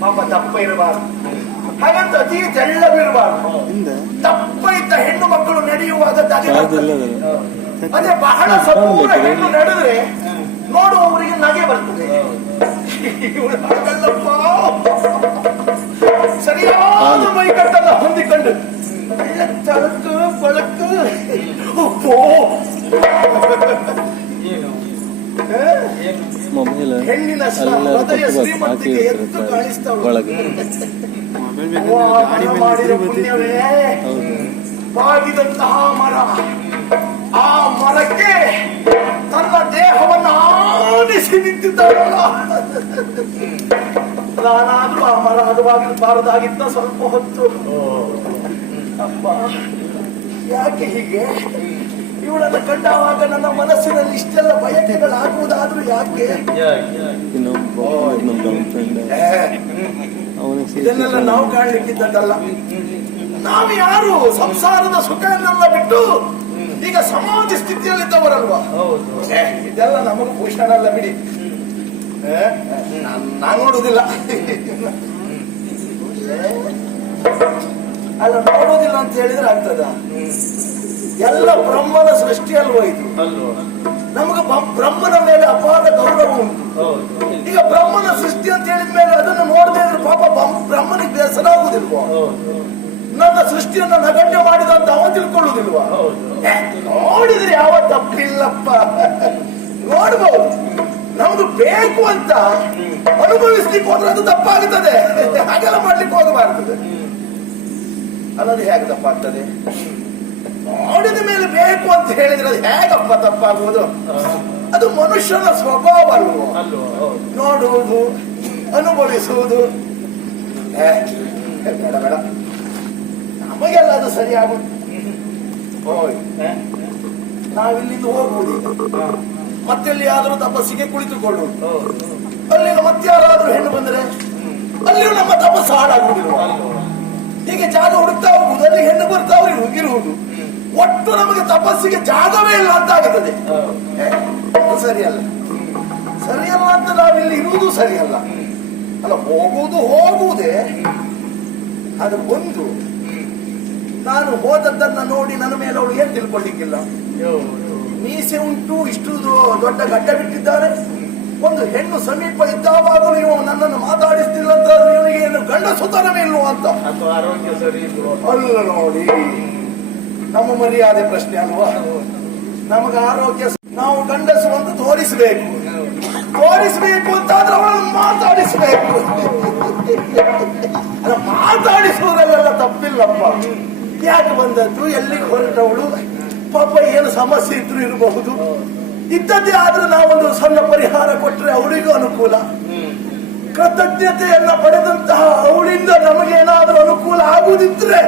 ಪಾಪ ದಪ್ಪ ಇರಬಾರ್ದು, ಹಾಗಂತ ಅತಿ ತೆಳ್ಳಗಿರಬಾರ್ದು. ದಪ್ಪ ಇದ್ದ ಹೆಣ್ಣು ಮಕ್ಕಳು ನಡೆಯುವಾಗ ಅದೇ ಬಹಳ ಸಪೂರ ಹೆಣ್ಣು ನಡೆದ್ರೆ ನೋಡುವವರಿಗೆ ನಗೆ ಬರ್ತದೆ. ಇವಳು ಹಾಗಲ್ಲಪ್ಪ, ಸರಿಯಾದ ಮೈಕಟ್ಟನ್ನ ಹೊಂದಿಕೊಂಡು ಚಳಕು ಬಳಕು ಹೆಣ್ಣಿನ ಹೃದಯ ಶ್ರೀಮಂತಿಗೆ ಎದ್ದು ಕಾಣಿಸ್ತಾವಳು. ಮಾಡಿದ ಪುಣ್ಯವೇ ಬಾಗಿದಂತಹ ಮರ, ಆ ಮರಕ್ಕೆ ತನ್ನ ದೇಹವನ್ನು ಆಡಿಸಿ ನಿಂತಿದ್ದಾಳಲ್ಲ. ನಾನಾದ್ರೂ ಆ ಮರ ಆಗಬಾರದಾಗಿತ್ತ ಸ್ವಲ್ಪ ಹೊತ್ತು. ಅಪ್ಪ ಯಾಕೆ ಹೀಗೆ? ಇವಳನ್ನು ಕಂಡಾಗ ನನ್ನ ಮನಸ್ಸಿನಲ್ಲಿ ಇಷ್ಟೆಲ್ಲ ಬಯಕೆಗಳಾಗುವುದಾದ್ರೂ ಯಾಕೆ? ಇದನ್ನೆಲ್ಲ ನಾವು ಕಾಣ್ಲಿಕ್ಕಿದ್ದಲ್ಲ. ನಾವು ಯಾರು ಸಂಸಾರದ ಸುಖವನ್ನೆಲ್ಲ ಬಿಟ್ಟು ಈಗ ಸಮಾಜ ಸ್ಥಿತಿಯಲ್ಲಿದ್ದವರಲ್ವಾ? ಇದೆಲ್ಲ ನಮಗೆ ಭೂಷಣ ಅಲ್ಲ ಬಿಡಿ. ನಾನು ನೋಡುವುದಿಲ್ಲ, ಅಲ್ಲ ನೋಡುವುದಿಲ್ಲ ಅಂತ ಹೇಳಿದ್ರೆ ಆಗ್ತದ? ಎಲ್ಲ ಬ್ರಹ್ಮನ ಸೃಷ್ಟಿ ಅಲ್ವಾ ಇದು? ನಮಗೆ ಬ್ರಹ್ಮನ ಮೇಲೆ ಅಪಾರ ಗೌರವ ಉಂಟು. ಈಗ ಬ್ರಹ್ಮನ ಸೃಷ್ಟಿ ಅಂತ ಹೇಳಿದ ಮೇಲೆ ಅದನ್ನು ನೋಡದೇ ಇದ್ರೆ ಪಾಪ ಬ್ರಹ್ಮನಿಗೆ ಬೇಸರ ಆಗುದಿಲ್ವಾ? ನನ್ನ ಸೃಷ್ಟಿಯನ್ನ ನಗಣ್ಯ ಮಾಡಿದ ಅಂತ ಅವ ತಿಳ್ಕೊಳ್ಳುವುದಿಲ್ವಾ? ನೋಡಿದ್ರೆ ಯಾವ ತಪ್ಪಿಲ್ಲಪ್ಪ, ನೋಡ್ಬೋದು. ನಮ್ದು ಬೇಕು ಅಂತ ಅನುಭವಿಸ್ಲಿಕ್ಕೆ ಹೋದ್ರೆ ಅದು ತಪ್ಪಾಗುತ್ತದೆ. ಹಾಗೆಲ್ಲ ಮಾಡ್ಲಿಕ್ಕೆ ಹೋಗಬಾರ್ತದೆ. ಅಲ್ಲದು ಹೇಗೆ ತಪ್ಪಾಗ್ತದೆ? ನೋಡಿದ ಮೇಲೆ ಬೇಕು ಅಂತ ಹೇಳಿದ್ರೆ ಅದು ಹೇಗಪ್ಪ ತಪ್ಪಾಗುವುದು? ಅದು ಮನುಷ್ಯನ ಸ್ವಭಾವ ಅಲ್ವೋ? ನೋಡುವುದು, ಅನುಭವಿಸುವುದು. ಬೇಡ ಬೇಡ, ನಮಗೆಲ್ಲ ಅದು ಸರಿಯಾಗುದು. ನಾವಿಲ್ಲಿಂದ ಹೋಗುವುದು, ಮತ್ತೆಲ್ಲಿ ಆದ್ರೂ ತಪಸ್ಸಿಗೆ ಕುಳಿತುಕೊಳ್ಳುವುದು. ಅಲ್ಲಿಗ ಮತ್ತೆ ಯಾರಾದ್ರೂ ಹೆಣ್ಣು ಬಂದ್ರೆ ಅಲ್ಲಿಯೂ ನಮ್ಮ ತಪಸ್ಸು ಹಾಳಾಗುವುದಿಲ್ಲ. ಹೀಗೆ ಜಾಗ ಹುಡುಕ್ತಾ ಹೋಗುವುದು, ಅಲ್ಲಿ ಹೆಣ್ಣು ಬರ್ತಾ ಇರುವುದು. ಒಟ್ಟು ನಮಗೆ ತಪಸ್ಸಿಗೆ ಜಾಗವೇ ಇಲ್ಲ ಅಂತ ಆಗುತ್ತದೆ. ಸರಿಯಲ್ಲ, ಸರಿಯಲ್ಲ ಅಂತ ನಾವಿಲ್ಲಿ ಇರುವುದು ಸರಿಯಲ್ಲ ಅಲ್ಲ. ಹೋಗುವುದೇ ಅದು ಒಂದು. ನಾನು ಹೋದದ್ದನ್ನ ನೋಡಿ ನನ್ನ ಮೇಲೆ ಅವಳು ಏನ್ ತಿಳ್ಕೊಳ್ಳಿಕ್ಕಿಲ್ಲ. ಮೀಸೆ ಉಂಟು, ಇಷ್ಟು ದೊಡ್ಡ ಗಡ್ಡ ಬಿಟ್ಟಿದ್ದಾರೆ. ಒಂದು ಹೆಣ್ಣು ಸಮೀಪ ಇದ್ದಾವಾಗಲೂ ಇವ ನನ್ನನ್ನು ಮಾತಾಡಿಸ್ತಿಲ್ಲ ಅಂತ ಇವನಿಗೆ ಏನು ಗಂಡ ಸುತರವೇ ಇಲ್ವೋ ಅಂತ. ಆರೋಗ್ಯ ಸರಿ ಅಲ್ಲ ನೋಡಿ, ನಮ್ಮ ಮರ್ಯಾದೆ ಪ್ರಶ್ನೆ ಅಲ್ವಾ? ನಮಗೆ ಆರೋಗ್ಯ, ನಾವು ಗಂಡಸು ಅಂತ ತೋರಿಸಬೇಕು ಅಂತಾದ್ರೆ ಅವಳನ್ನು ಮಾತಾಡಿಸಬೇಕು. ಅಲ್ಲ, ಮಾತಾಡಿಸುವುದಲ್ಲೆಲ್ಲ ತಪ್ಪಿಲ್ಲಪ್ಪ. ಯಾಕೆ ಬಂದದ್ದು, ಎಲ್ಲಿಗೆ ಹೊರಟವಳು, ಪಾಪ ಏನು ಸಮಸ್ಯೆ ಇದ್ರು ಇರಬಹುದು. ಇದ್ದದ್ದೇ ಆದ್ರೂ ನಾವೊಂದು ಸಣ್ಣ ಪರಿಹಾರ ಕೊಟ್ಟರೆ ಅವಳಿಗೂ ಅನುಕೂಲ. ಕೃತಜ್ಞತೆಯನ್ನ ಪಡೆದಂತಹ ಅವಳಿಂದ ನಮಗೇನಾದ್ರೂ ಅನುಕೂಲ ಆಗುವುದಿದ್ರೆ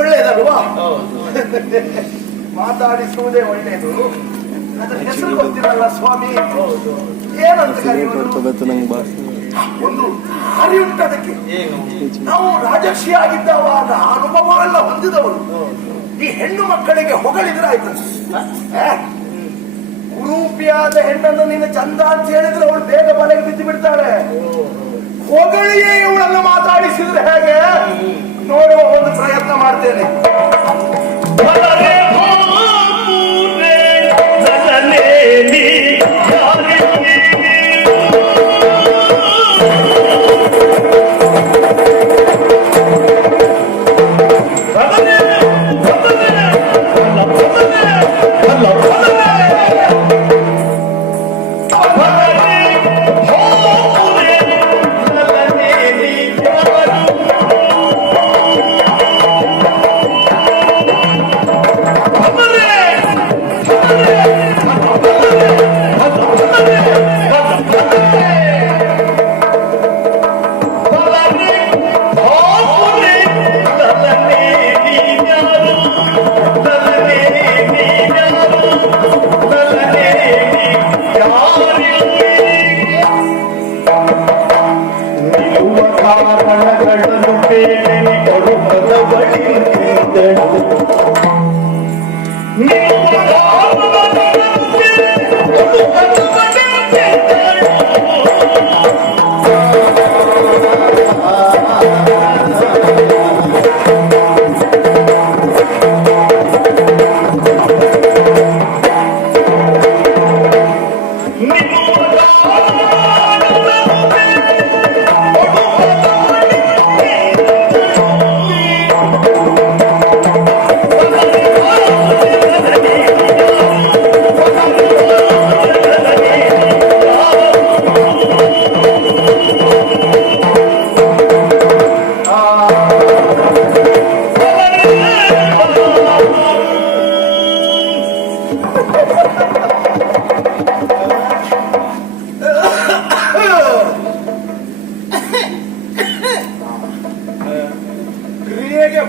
ಒಳ್ಳೇದಲ್ವಾ? ಮಾತಾಡಿಸುವುದೇ ಒಳ್ಳೇದು. ಅದರ ಹೆಸರು ಗೊತ್ತಿರಲ್ಲ ಸ್ವಾಮಿ, ಏನಂತ ಕರೆಯುವುದು? ಒಂದು ಹಾರಿ ಉಂಟದಕ್ಕೆ. ನಾವು ರಾಜರ್ಷಿ ಆಗಿದ್ದವಾಗ ಅನುಭವ ಎಲ್ಲ ಹೊಂದಿದವರು. ಈ ಹೆಣ್ಣು ಮಕ್ಕಳಿಗೆ ಹೊಗಳಿದ್ರೆ ಆಯ್ತು. ಕುರೂಪಿಯಾದ ಹೆಣ್ಣನ್ನು ನೀನು ಚಂದ ಅಂತ ಹೇಳಿದ್ರೆ ಅವಳು ಬೇಗ ಬಲೆಗೆ ಬಿದ್ದು ಬಿಡ್ತಾಳೆ. ಹೊಗಳಿಯೇ ಇವಳನ್ನು ಮಾತಾಡಿಸಿದ್ರೆ ಹೇಗೆ ನೋಡುವ ಒಂದು ಪ್ರಯತ್ನ ಮಾಡ್ತೇನೆ.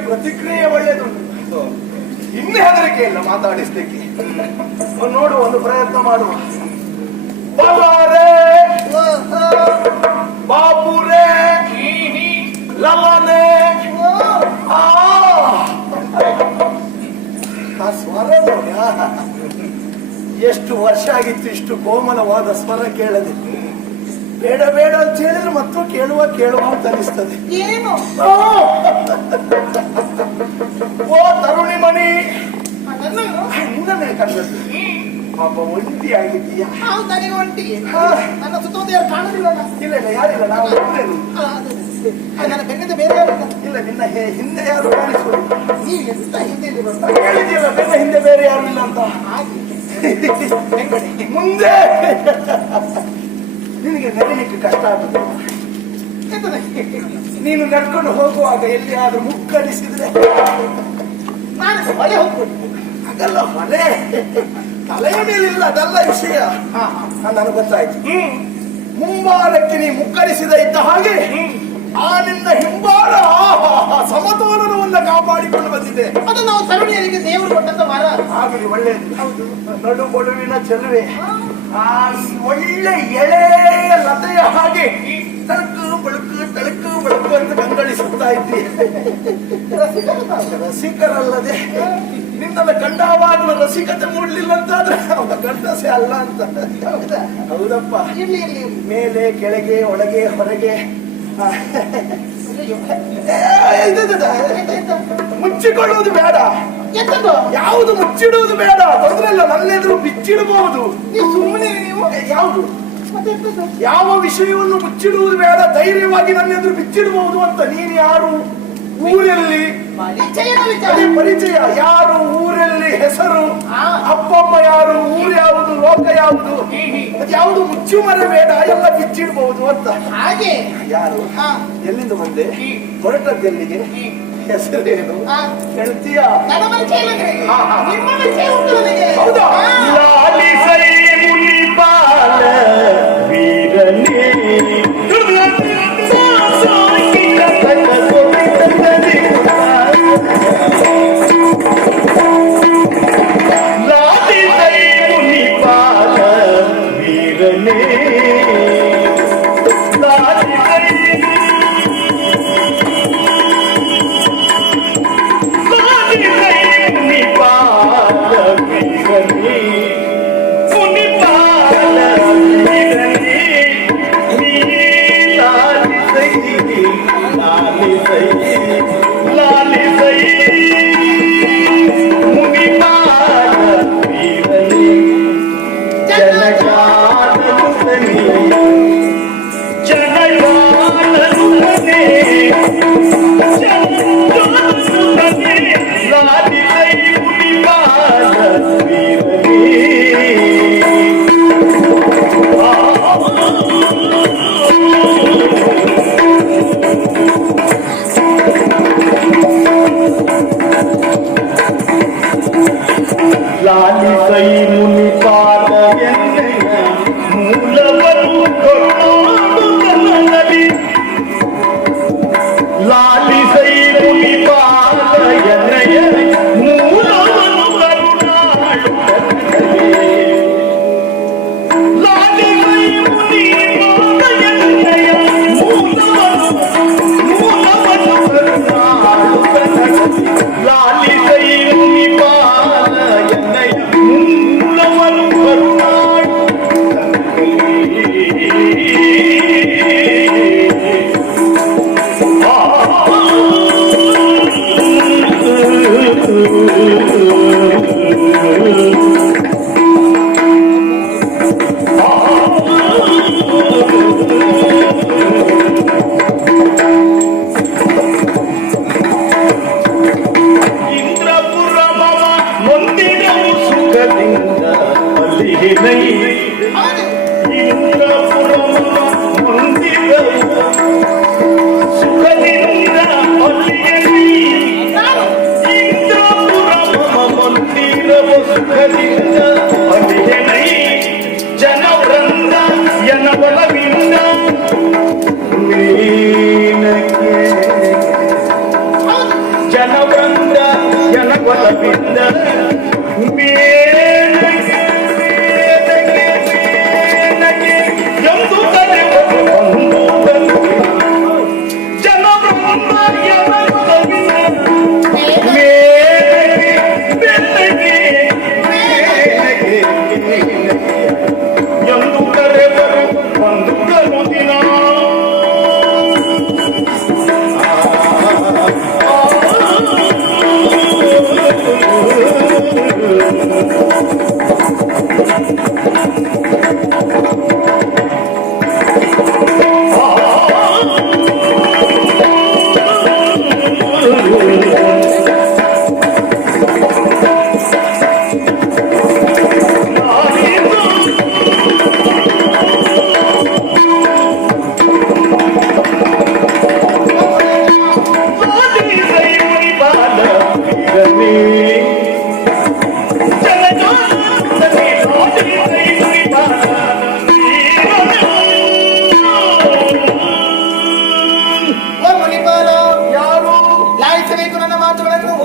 ಪ್ರತಿಕ್ರಿಯೆ ಒಳ್ಳೇದುಂಟು. ಇನ್ನೇ ಹೆದರಿಕೆ ಇಲ್ಲ ಮಾತಾಡಿಸ್ಲಿಕ್ಕೆ. ನೋಡು, ಒಂದು ಪ್ರಯತ್ನ ಮಾಡುವ. ಬಲಾರೆ ಬಾಬುರೇ ಲಲನೆ ಆ ಸ್ವರ ನೋಡಿ. ಎಷ್ಟು ವರ್ಷ ಆಗಿತ್ತು ಇಷ್ಟು ಕೋಮಲವಾದ ಸ್ವರ ಕೇಳದೆ. ಬೇಡ ಬೇಡ ಅಂತ ಹೇಳಿದ್ರೆ ಮತ್ತು ಕೇಳುವ ಅಂತ ಅನಿಸ್ತದೆ. ಏನು ಓ ತರುಣಿ ಮಣಿ, ನಿನ್ನೇ ಕಂಡದ್ದು. ಪಾಪ ಒಂಟಿ ಆಗಿದ್ದೀಯಾ? ನನಗೆ ಒಂಟಿ. ನನ್ನ ಸುತ್ತಮುತ್ತ ಯಾರು ಕಾಣಲಿಲ್ಲ. ಇಲ್ಲ ಇಲ್ಲ, ಯಾರಿಲ್ಲ, ನಾವು ಒಬ್ಬರೇನು. ನನ್ನ ಬೆನ್ನಿಂದ ಬೇರೆ ಯಾರು ಇಲ್ಲ, ನಿನ್ನ ಹಿಂದೆ ಯಾರು ಕಾಣಿಸುವುದು. ಹಿಂದೆ ಹೇಳಿದೆಯಲ್ಲ ಬೆನ್ನ ಹಿಂದೆ ಬೇರೆ ಯಾರು ಇಲ್ಲ ಅಂತ. ಮುಂದೆ ನಿನಗೆ ನಡೀಲಿಕ್ಕೆ ಕಷ್ಟ ಆಗುತ್ತೆ. ನೀನು ನಡ್ಕೊಂಡು ಹೋಗುವಾಗ ಎಲ್ಲಿಯಾದ್ರೂ ಮುಕ್ಕಳಿಸಿದ್ರೆ ನಾನು ಹೊಳೆ ಹೋಗ್ಬೋದು. ಹಾಗಲ್ಲ, ಹೊಲೆ ತಲೆಯ ಮೇಲಿಲ್ಲ, ಅದಲ್ಲ ವಿಷಯ. ನನಗೆ ಗೊತ್ತಾಯ್ತು. ಮುಂಬಾಲಕ್ಕೆ ನೀ ಮುಕ್ಕಳಿಸಿದ ಇದ್ದ ಹಾಗೆ ಆ ನಿನ್ನ ಹಿಂಬಾಲ ಸಮತೋಲನವನ್ನ ಕಾಪಾಡಿಕೊಂಡು ಬಂದಿದೆ. ಅದು ನಾವು ಸರಣಿಯರಿಗೆ ದೇವರು ಕೊಟ್ಟಂತ ಮರ. ಆಗಲಿ, ಒಳ್ಳೆಯದು. ನಡು ಬಳುವಿನ ಚೆಲುವೆ ಆ ಒಳ್ಳೆ ಎಳೆಯ ಲತೆಯ ಹಾಗೆ ತಳಕು ಬಳುಕು ಅಂತ ಕಂಗಳಿಸುತ್ತಾ ಇದ್ದಿ. ರಸಿಕರಲ್ಲದೆ ನಿನ್ನನ್ನ ಕಂಡಾವಾಗಲೂ ರಸಿಕತೆ ಮೂಡಲಿಲ್ಲ ಅಂತಾದ್ರೆ ಅವನ ಗಂಡಸೆ ಅಲ್ಲ ಅಂತ. ಹೌದಪ್ಪ. ಮೇಲೆ ಕೆಳಗೆ ಒಳಗೆ ಹೊರಗೆ ಮುಚ್ಚಿಕೊಳ್ಳುವುದು ಬೇಡ. ಯಾವುದು ಮುಚ್ಚಿಡುವುದು ಬೇಡ. ತೊಂದ್ರೆ ಇಲ್ಲ, ನನ್ನೆದುರು ಬಿಚ್ಚಿಡಬಹುದು. ಸುಮ್ಮನೆ ನೀವು ಯಾವುದು ಯಾವ ವಿಷಯವನ್ನು ಮುಚ್ಚಿಡುವುದು ಬೇಡ. ಧೈರ್ಯವಾಗಿ ನನ್ನೆದುರು ಬಿಚ್ಚಿಡಬಹುದು ಅಂತ. ನೀನು ಯಾರು, ಊರಲ್ಲಿ ಪರಿಚಯ, ಯಾರು, ಊರಲ್ಲಿ ಹೆಸರು, ಅಪ್ಪಮ್ಮ ಯಾರು, ಊರು ಯಾವುದು, ಲೋಕ ಯಾವುದು, ಯಾವುದು ಮುಚ್ಚು ಮರೆ ಬೇಡ, ಎಲ್ಲ ಬಿಚ್ಚಿಡಬಹುದು ಅಂತ. ಹಾಗೆ ಯಾರು, ಎಲ್ಲಿಂದ ಬಂದೆ, ಹೊರಟದ್ದೆಲ್ಲಿಗೆ, ಹೆಸರೇನು ಹೇಳ್ತೀಯ? ಹೌದಾ? ಲಾಲಿಸೈ ಮುನಿಪಾಲ ವೀರನೇ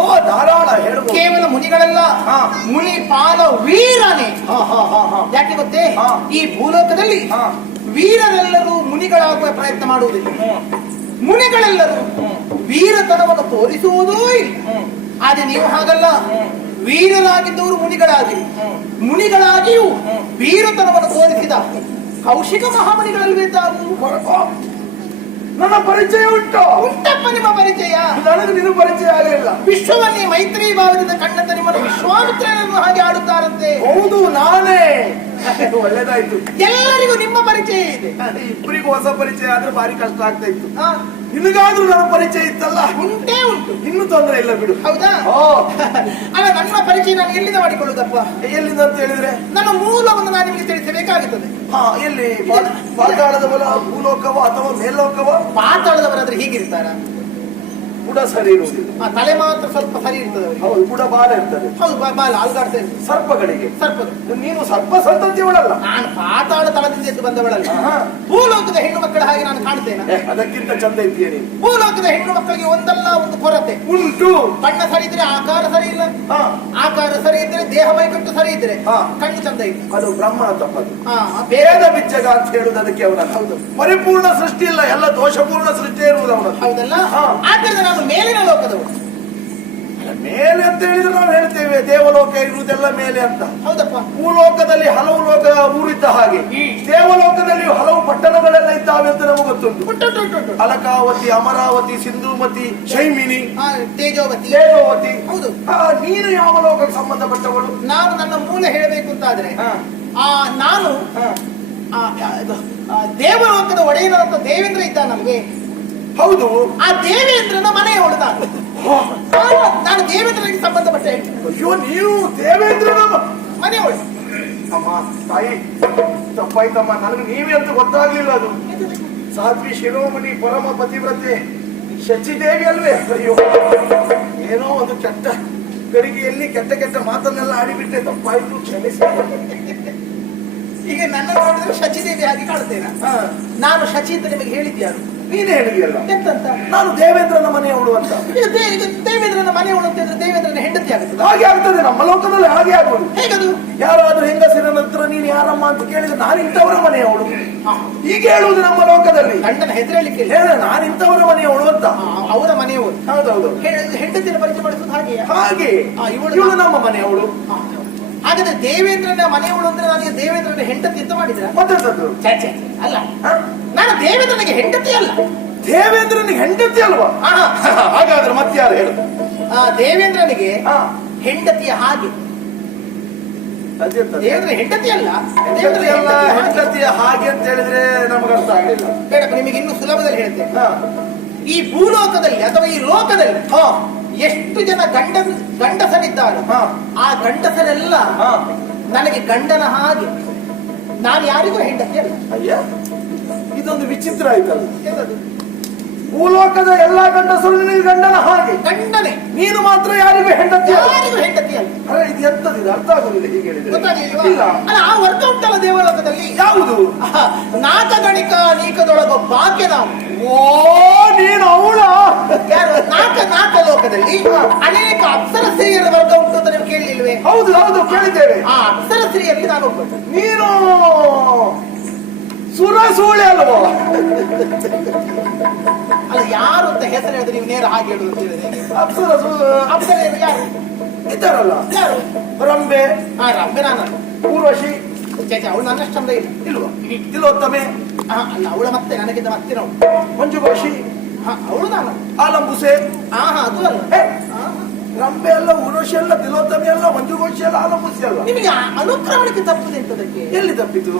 ಓ ಧಾರಾಳ ಹೇಳ್ಬೋದು. ಕೇವಲ ಮುನಿಗಳೆಲ್ಲ ಹಾ. ಮುನಿ ಪಾಲ ವೀರನೇ. ಹಾ ಹಾ ಹಾ ಹಾ ಯಾಕೆ ಗೊತ್ತೇ, ಹಾ. ಈ ಭೂಲೋಕದಲ್ಲಿ ಹಾ. ವೀರರೆಲ್ಲರೂ ಮುನಿಗಳಾಗುವ ಪ್ರಯತ್ನ ಮಾಡುವುದಿಲ್ಲ. ಮುನಿಗಳೆಲ್ಲರೂ ವೀರತನವನ್ನು ತೋರಿಸುವುದೂ ಇಲ್ಲ. ಆದ್ರೆ ನೀವು ಹಾಗಲ್ಲ, ವೀರರಾಗಿದ್ದವರು ಮುನಿಗಳಾಗಿ, ಮುನಿಗಳಾಗಿಯೂ ವೀರತನವನ್ನು ತೋರಿಸಿದ ಕೌಶಿಕ ಮಹಾಮಣಿಗಳಲ್ವಿದ್ದಾರು. ನನ್ನ ಪರಿಚಯ ಉಂಟು. ಉಂಟಪ್ಪ ನಿಮ್ಮ ಪರಿಚಯ. ನನಗೆ ನಿನ್ನ ಪರಿಚಯ ಆಗಲಿಲ್ಲ. ವಿಶ್ವವನ್ನೇ ಮೈತ್ರಿ ಭಾವದಿಂದ ಕಂಡಂತ ನಿಮ್ಮನ್ನು ವಿಶ್ವಾಮಿತ್ರನನ್ನು ಹಾಗೆ ಆಡುತ್ತಾರಂತೆ. ಹೌದು ನಾನೇ. ಒಳ್ಳೇದಾಯ್ತು. ಎಲ್ಲರಿಗೂ ನಿಮ್ಮ ಪರಿಚಯ ಇದೆ. ಇಬ್ಬರಿಗೂ ಹೊಸ ಪರಿಚಯ ಆದ್ರೆ ಭಾರಿ ಕಷ್ಟ ಆಗ್ತಾ ಇತ್ತು. ಆ, ನಿನಗಾದ್ರೂ ನನ್ನ ಪರಿಚಯ ಇತ್ತಲ್ಲ, ಉಂಟೇ ಉಂಟು. ಇನ್ನು ತೊಂದರೆ ಇಲ್ಲ ಬಿಡು. ಹೌದಾ? ಓ ಅಲ್ಲ, ನನ್ನ ಪರಿಚಯ ನಾನು ಎಲ್ಲಿಂದ ಮಾಡಿಕೊಳ್ಳುದಪ್ಪ? ಎಲ್ಲಿಂದ ಅಂತ ಹೇಳಿದ್ರೆ ನನ್ನ ಮೂಲವನ್ನು ನಾನು ನಿಮಗೆ ತಿಳಿಸಬೇಕಾಗುತ್ತದೆ. ಹಾ ಎಲ್ಲಿ? ಪಾತಾಳದ ಬಲ, ಭೂಲೋಕವ ಅಥವಾ ಮೇಲ್ಲೋಕವ? ಪಾತಾಳದವರಾದ್ರೆ ಹೀಗಿರ್ತಾರ? ಬುಡ ಸರಿ ಇರುವುದಿಲ್ಲ. ಆ ತಲೆ ಮಾತ್ರ ಸ್ವಲ್ಪ ಸರಿ ಇರ್ತದೆ ಅವರಿಗೆ. ಹೌದು, ಬುಡ ಬಾಲ ಇರ್ತದೆ. ಹೌದು, ಬಾಲ ಅಲ್ಗಾಡ್ತಾ ಇರ್ತದೆ. ಸರ್ಪಗಳಿಗೆ. ಸರ್ಪದ. ನೀನು ಸರ್ಪ ಸಂತತಿಯವಳಲ್ಲ. ನಾನು ಪಾತಾಳ ತಳದಿಂದ ಎದ್ದು ಬಂದವಳಲ್ಲ. ಆಹಾ. ಭೂಲೋಕದ ಹೆಣ್ಣು ಮಕ್ಕಳ ಹಾಗೆ ನಾನು ಕಾಣ್ತೇನೆ. ಅದಕ್ಕಿಂತ ಚಂದ ಇದ್ದೀಯ ನೀನು. ಭೂಲೋಕದ ಹೆಣ್ಣು ಮಕ್ಕಳಿಗೆ ಒಂದಲ್ಲ ಒಂದು ಕೊರತೆ ಉಂಟು. ಬಣ್ಣ ಸರಿ ಇದ್ರೆ ಆಕಾರ ಸರಿ ಇಲ್ಲ, ಹಾ ಆಕಾರ ಸರಿ ಇದ್ರೆ ದೇಹ ಮೈಕಟ್ಟು ಸರಿ ಇದ್ರೆ ಹಾ. ಕಣ್ಣು ಚಂದ ಇಲ್ಲ. ಅದು ಬ್ರಹ್ಮನ ತಪ್ಪದು. ಬೇರೆ ಭೇದ ಬಿಚ್ಚಗ ಅಂತ ಹೇಳುದು ಅದಕ್ಕೆ ಅವನ. ಹೌದು. ಪರಿಪೂರ್ಣ ಸೃಷ್ಟಿ ಇಲ್ಲ, ಎಲ್ಲ ದೋಷಪೂರ್ಣ ಸೃಷ್ಟಿ ಇರುವುದು ಅವನ. ಹೌದಲ್ಲ? ಹಾ. ಆದ್ದರಿಂದ ನಾನು ಮೇಲಿನ ಲೋಕದವರು. ಮೇಲೆ ಅಂತ ಹೇಳಿದ್ರೆ ನಾವು ಹೇಳ್ತೇವೆ ದೇವಲೋಕ ಇರುವುದೆಲ್ಲ ಮೇಲೆ ಅಂತ. ಹೌದಪ್ಪ. ಭೂಲೋಕದಲ್ಲಿ ಹಲವು ಲೋಕ ಊರಿದ್ದ ಹಾಗೆ ದೇವಲೋಕದಲ್ಲಿ ಹಲವು ಪಟ್ಟಣಗಳೆಲ್ಲ ಇದ್ದಾವೆ ಅಂತ ನಮಗೆ ಗೊತ್ತುಂಟು. ಉಂಟು. ಅಲಕಾವತಿ, ಅಮರಾವತಿ, ಸಿಂಧೂಮತಿ, ಶೈಮಿನಿ, ತೇಜೋವತಿ. ತೇಜೋವತಿ. ಹೌದು. ನೀನು ಯಾವ ಲೋಕಕ್ಕೆ ಸಂಬಂಧಪಟ್ಟವಳು? ನಾನು ನನ್ನ ಮೂಲ ಹೇಳಬೇಕು ಅಂತಾದ್ರೆ ನಾನು ದೇವಲೋಕದ ಒಡೆಯನಂತ ದೇವೇಂದ್ರ ಇದ್ದಾನಲ್ವೇ? ಹೌದು. ಆ ದೇವೇಂದ್ರನ ಮನೆಯವಳು ನಾನು. ನಾನು ದೇವೇಂದ್ರನಿಗೆ ಸಂಬಂಧಪಟ್ಟ ಹೆಣ್ಣು. ಅಯ್ಯೋ, ನೀವು ದೇವೇಂದ್ರನ ಮನೆಯವಳು. ಅಮ್ಮ ತಾಯಿ, ತಪ್ಪಾಯ್ತಮ್ಮ. ನನಗೆ ನೀವೇ ಅಂತ ಗೊತ್ತಾಗ್ಲಿಲ್ಲ. ಅದು ಸಾಧ್ವಿ ಶಿರೋಮಣಿ ಪರಮ ಪತಿವ್ರತೆ ಶಚಿದೇವಿ ಅಲ್ವೇ? ಅಯ್ಯೋ, ಏನೋ ಒಂದು ಕೆಟ್ಟ ಗಡಿಗೆಯಲ್ಲಿ ಕೆಟ್ಟ ಕೆಟ್ಟ ಮಾತನ್ನೆಲ್ಲ ಆಡಿಬಿಟ್ಟೆ, ತಪ್ಪಾಯ್ತು, ಕ್ಷಮಿಸಿ. ಈಗ ನನ್ನ ನೋಡಿದ್ರೆ ಶಚಿದೇವಿ ಆಗಿ ಕಾಣ್ತೇನೆ. ನಾನು ಶಚಿ ಅಂತ ನಿಮಗೆ ಹೇಳಿದ್ಯಾರು? ನೀನೇ ಹೇಳಿದೆಯಲ್ಲ. ಎಂತಂತ? ನಾನು ದೇವೇಂದ್ರನ ಮನೆಯವಳು ಅಂತ. ಈಗ ದೇವೇಂದ್ರನ ಮನೆಯವಳು ಅಂತ ಹೇಳಿದ್ರೆ ದೇವೇಂದ್ರನ ಹೆಂಡತಿ ಆಗುತ್ತದೆ. ಹಾಗೆ ಆಗ್ತದೆ, ನಮ್ಮ ಲೋಕದಲ್ಲಿ ಹಾಗೆ ಆಗುವುದು. ಹೇಗದು? ಯಾರಾದ್ರೂ ಹೆಂಗಸಿನ ನಂತರ ನೀನು ಯಾರಮ್ಮ ಅಂತ ಕೇಳಿದ್ರೆ ನಾನು ಇಂಥವರ ಮನೆಯವಳು ಈಗ ಹೇಳುವುದು ನಮ್ಮ ಲೋಕದಲ್ಲಿ. ಗಂಡನ ಹೆದರಲಿಕ್ಕೆ ಹೇಳಿದ್ರೆ ನಾನು ಇಂಥವರ ಮನೆಯವಳು ಅಂತ. ಅವರ ಮನೆಯವರು. ಹೌದೌದು. ಹೆಂಡತಿನ ಪರಿಚಯ ಪಡಿಸೋದು ಹಾಗೆ ಹಾಗೆ ಇವಳು ನಮ್ಮ ಮನೆಯವಳು. ಹಾಗಾದ್ರೆ ದೇವೇಂದ್ರನ ಮನೆಯವಳು ಅಂದ್ರೆ ನನಗೆ ದೇವೇಂದ್ರನ ಹೆಂಡತಿ ಅಂತ ಮಾಡಿದ್ರ? ಮತ್ತೆ ಅಲ್ಲ, ನಾನು ದೇವೇಂದ್ರನಿಗೆ ಹೆಂಡತಿ ಅಲ್ಲ. ದೇವೇಂದ್ರನಿಗೆ ಹೆಂಡತಿ ಅಲ್ವಾ? ಹಾಗಾದ್ರೆ ಮತ್ತೆ ಯಾರು ಹೇಳು? ದೇವೇಂದ್ರನಿಗೆ ಹೆಂಡತಿಯ ಹಾಗೆ. ದೇವೇಂದ್ರ ಹೆಂಡತಿ ಅಲ್ಲ, ಹೆಂಡತಿಯ ಹಾಗೆ ಅಂತ ಹೇಳಿದ್ರೆ ನಮಗೆ ಅರ್ಥ ಆಗಲಿಲ್ಲ. ಬೇಡಪ್ಪ, ನಿಮಗೆ ಇನ್ನು ಸುಲಭದಲ್ಲಿ ಹೇಳ್ತೇನೆ. ಈ ಭೂಲೋಕದಲ್ಲಿ ಅಥವಾ ಈ ಲೋಕದಲ್ಲಿ ಎಷ್ಟು ಜನ ಗಂಡಸರಿದ್ದಾರೆ, ಆ ಗಂಡಸರೆಲ್ಲ ನನಗೆ ಗಂಡನ ಹಾಗೆ. ನಾನು ಯಾರಿಗೂ ಹೆಂಡತಿ ಅಲ್ಲ. ಅಯ್ಯ, ಇದೊಂದು ವಿಚಿತ್ರ ಆಯ್ತಲ್ಲ. ಭೂಲೋಕದ ಎಲ್ಲಾ ಗಂಡಸರು ನಿನಗೆ ಗಂಡನ ಹಾಗೆ. ಗಂಡನೇ. ನೀನು ಮಾತ್ರ ಯಾರಿಗೂ ಹೆಂಡತಿ ಹೆಂಡತಿ ಅಲ್ಲ. ಇದು ಎಂತದ್ದು? ಇದು ಅರ್ಥ ಆಗುದಿಲ್ಲ ಹೀಗೆ ಹೇಳಿದ್ರೆ. ಗೊತ್ತಾಗಲಿಲ್ವಾ? ಆ ವರ್ಗ ಉಂಟಲ್ಲ ದೇವಲೋಕದಲ್ಲಿ. ಯಾವುದು? ನಾಕಗಣಿಕ ನೀಕದೊಳಗ ಭಾಗ್ಯ ನಾವು. ಓ, ನೀನು ಅವಳ? ಯಾರು? ನಾಕ ಲೋಕದಲ್ಲಿ ಅನೇಕ ಅಪ್ಸರ ಸ್ತ್ರೀಯರ ವರ್ಗ ಉಂಟು ಅಂತ ನೀವು ಕೇಳಲಿಲ್ವೇ? ಹೌದು ಹೌದು, ಕೇಳಿದ್ದೇವೆ. ಆ ಅಪ್ಸರ ಸ್ತ್ರೀಯರಲ್ಲಿ ನಾನು ಒಬ್ಬ. ನೀನು ಸುರಸೂಳೆ ಅಲ್ವೋ? ಅಲ್ಲ, ಯಾರು ಅಂತ ಹೆಸರು ಹೇಳಿದ್ರೆ ನೀವು ನೇರ ಹಾಗೆ ಹೇಳುದು ಅಂತ ಹೇಳಿದ್ರೆ. ಅಪ್ಸರ ಯಾರು ಇದ್ದಾರಲ್ಲ? ಯಾರು? ರಂಬೆ. ರಂಬೆ ನಾನು. ಊರ್ವಶಿ. ಅವಳು ನನ್ನಷ್ಟು ಚಂದ ಇಲ್ಲ. ಇಲ್ವಾ? ತಿಲೋತ್ತಮೆ. ಅಲ್ಲ, ಅವಳ ಮತ್ತೆ ನನಗಿಂತ ಮತ್ತೆ ನಾವು. ಮಂಜುಘೋಷಿ. ಅವಳು ನಾನು. ಆಲಂಬುಸೆ. ಅದು ಅಲ್ಲ. ರಂಬೆ ಅಲ್ಲ, ಊರ್ವಶಿ ಅಲ್ಲ, ತಿಲೋತ್ತಮೆ ಅಲ್ಲ, ಮಂಜುಘೋಷಿ ಅಲ್ಲ, ಆಲಂಬುಸೆ ಅಲ್ಲ. ನಿಮಗೆ ಅನುಕ್ರಮಣಕ್ಕೆ ತಪ್ಪುದೆ ಎಂತದಕ್ಕೆ? ಎಲ್ಲಿ ತಪ್ಪಿತು?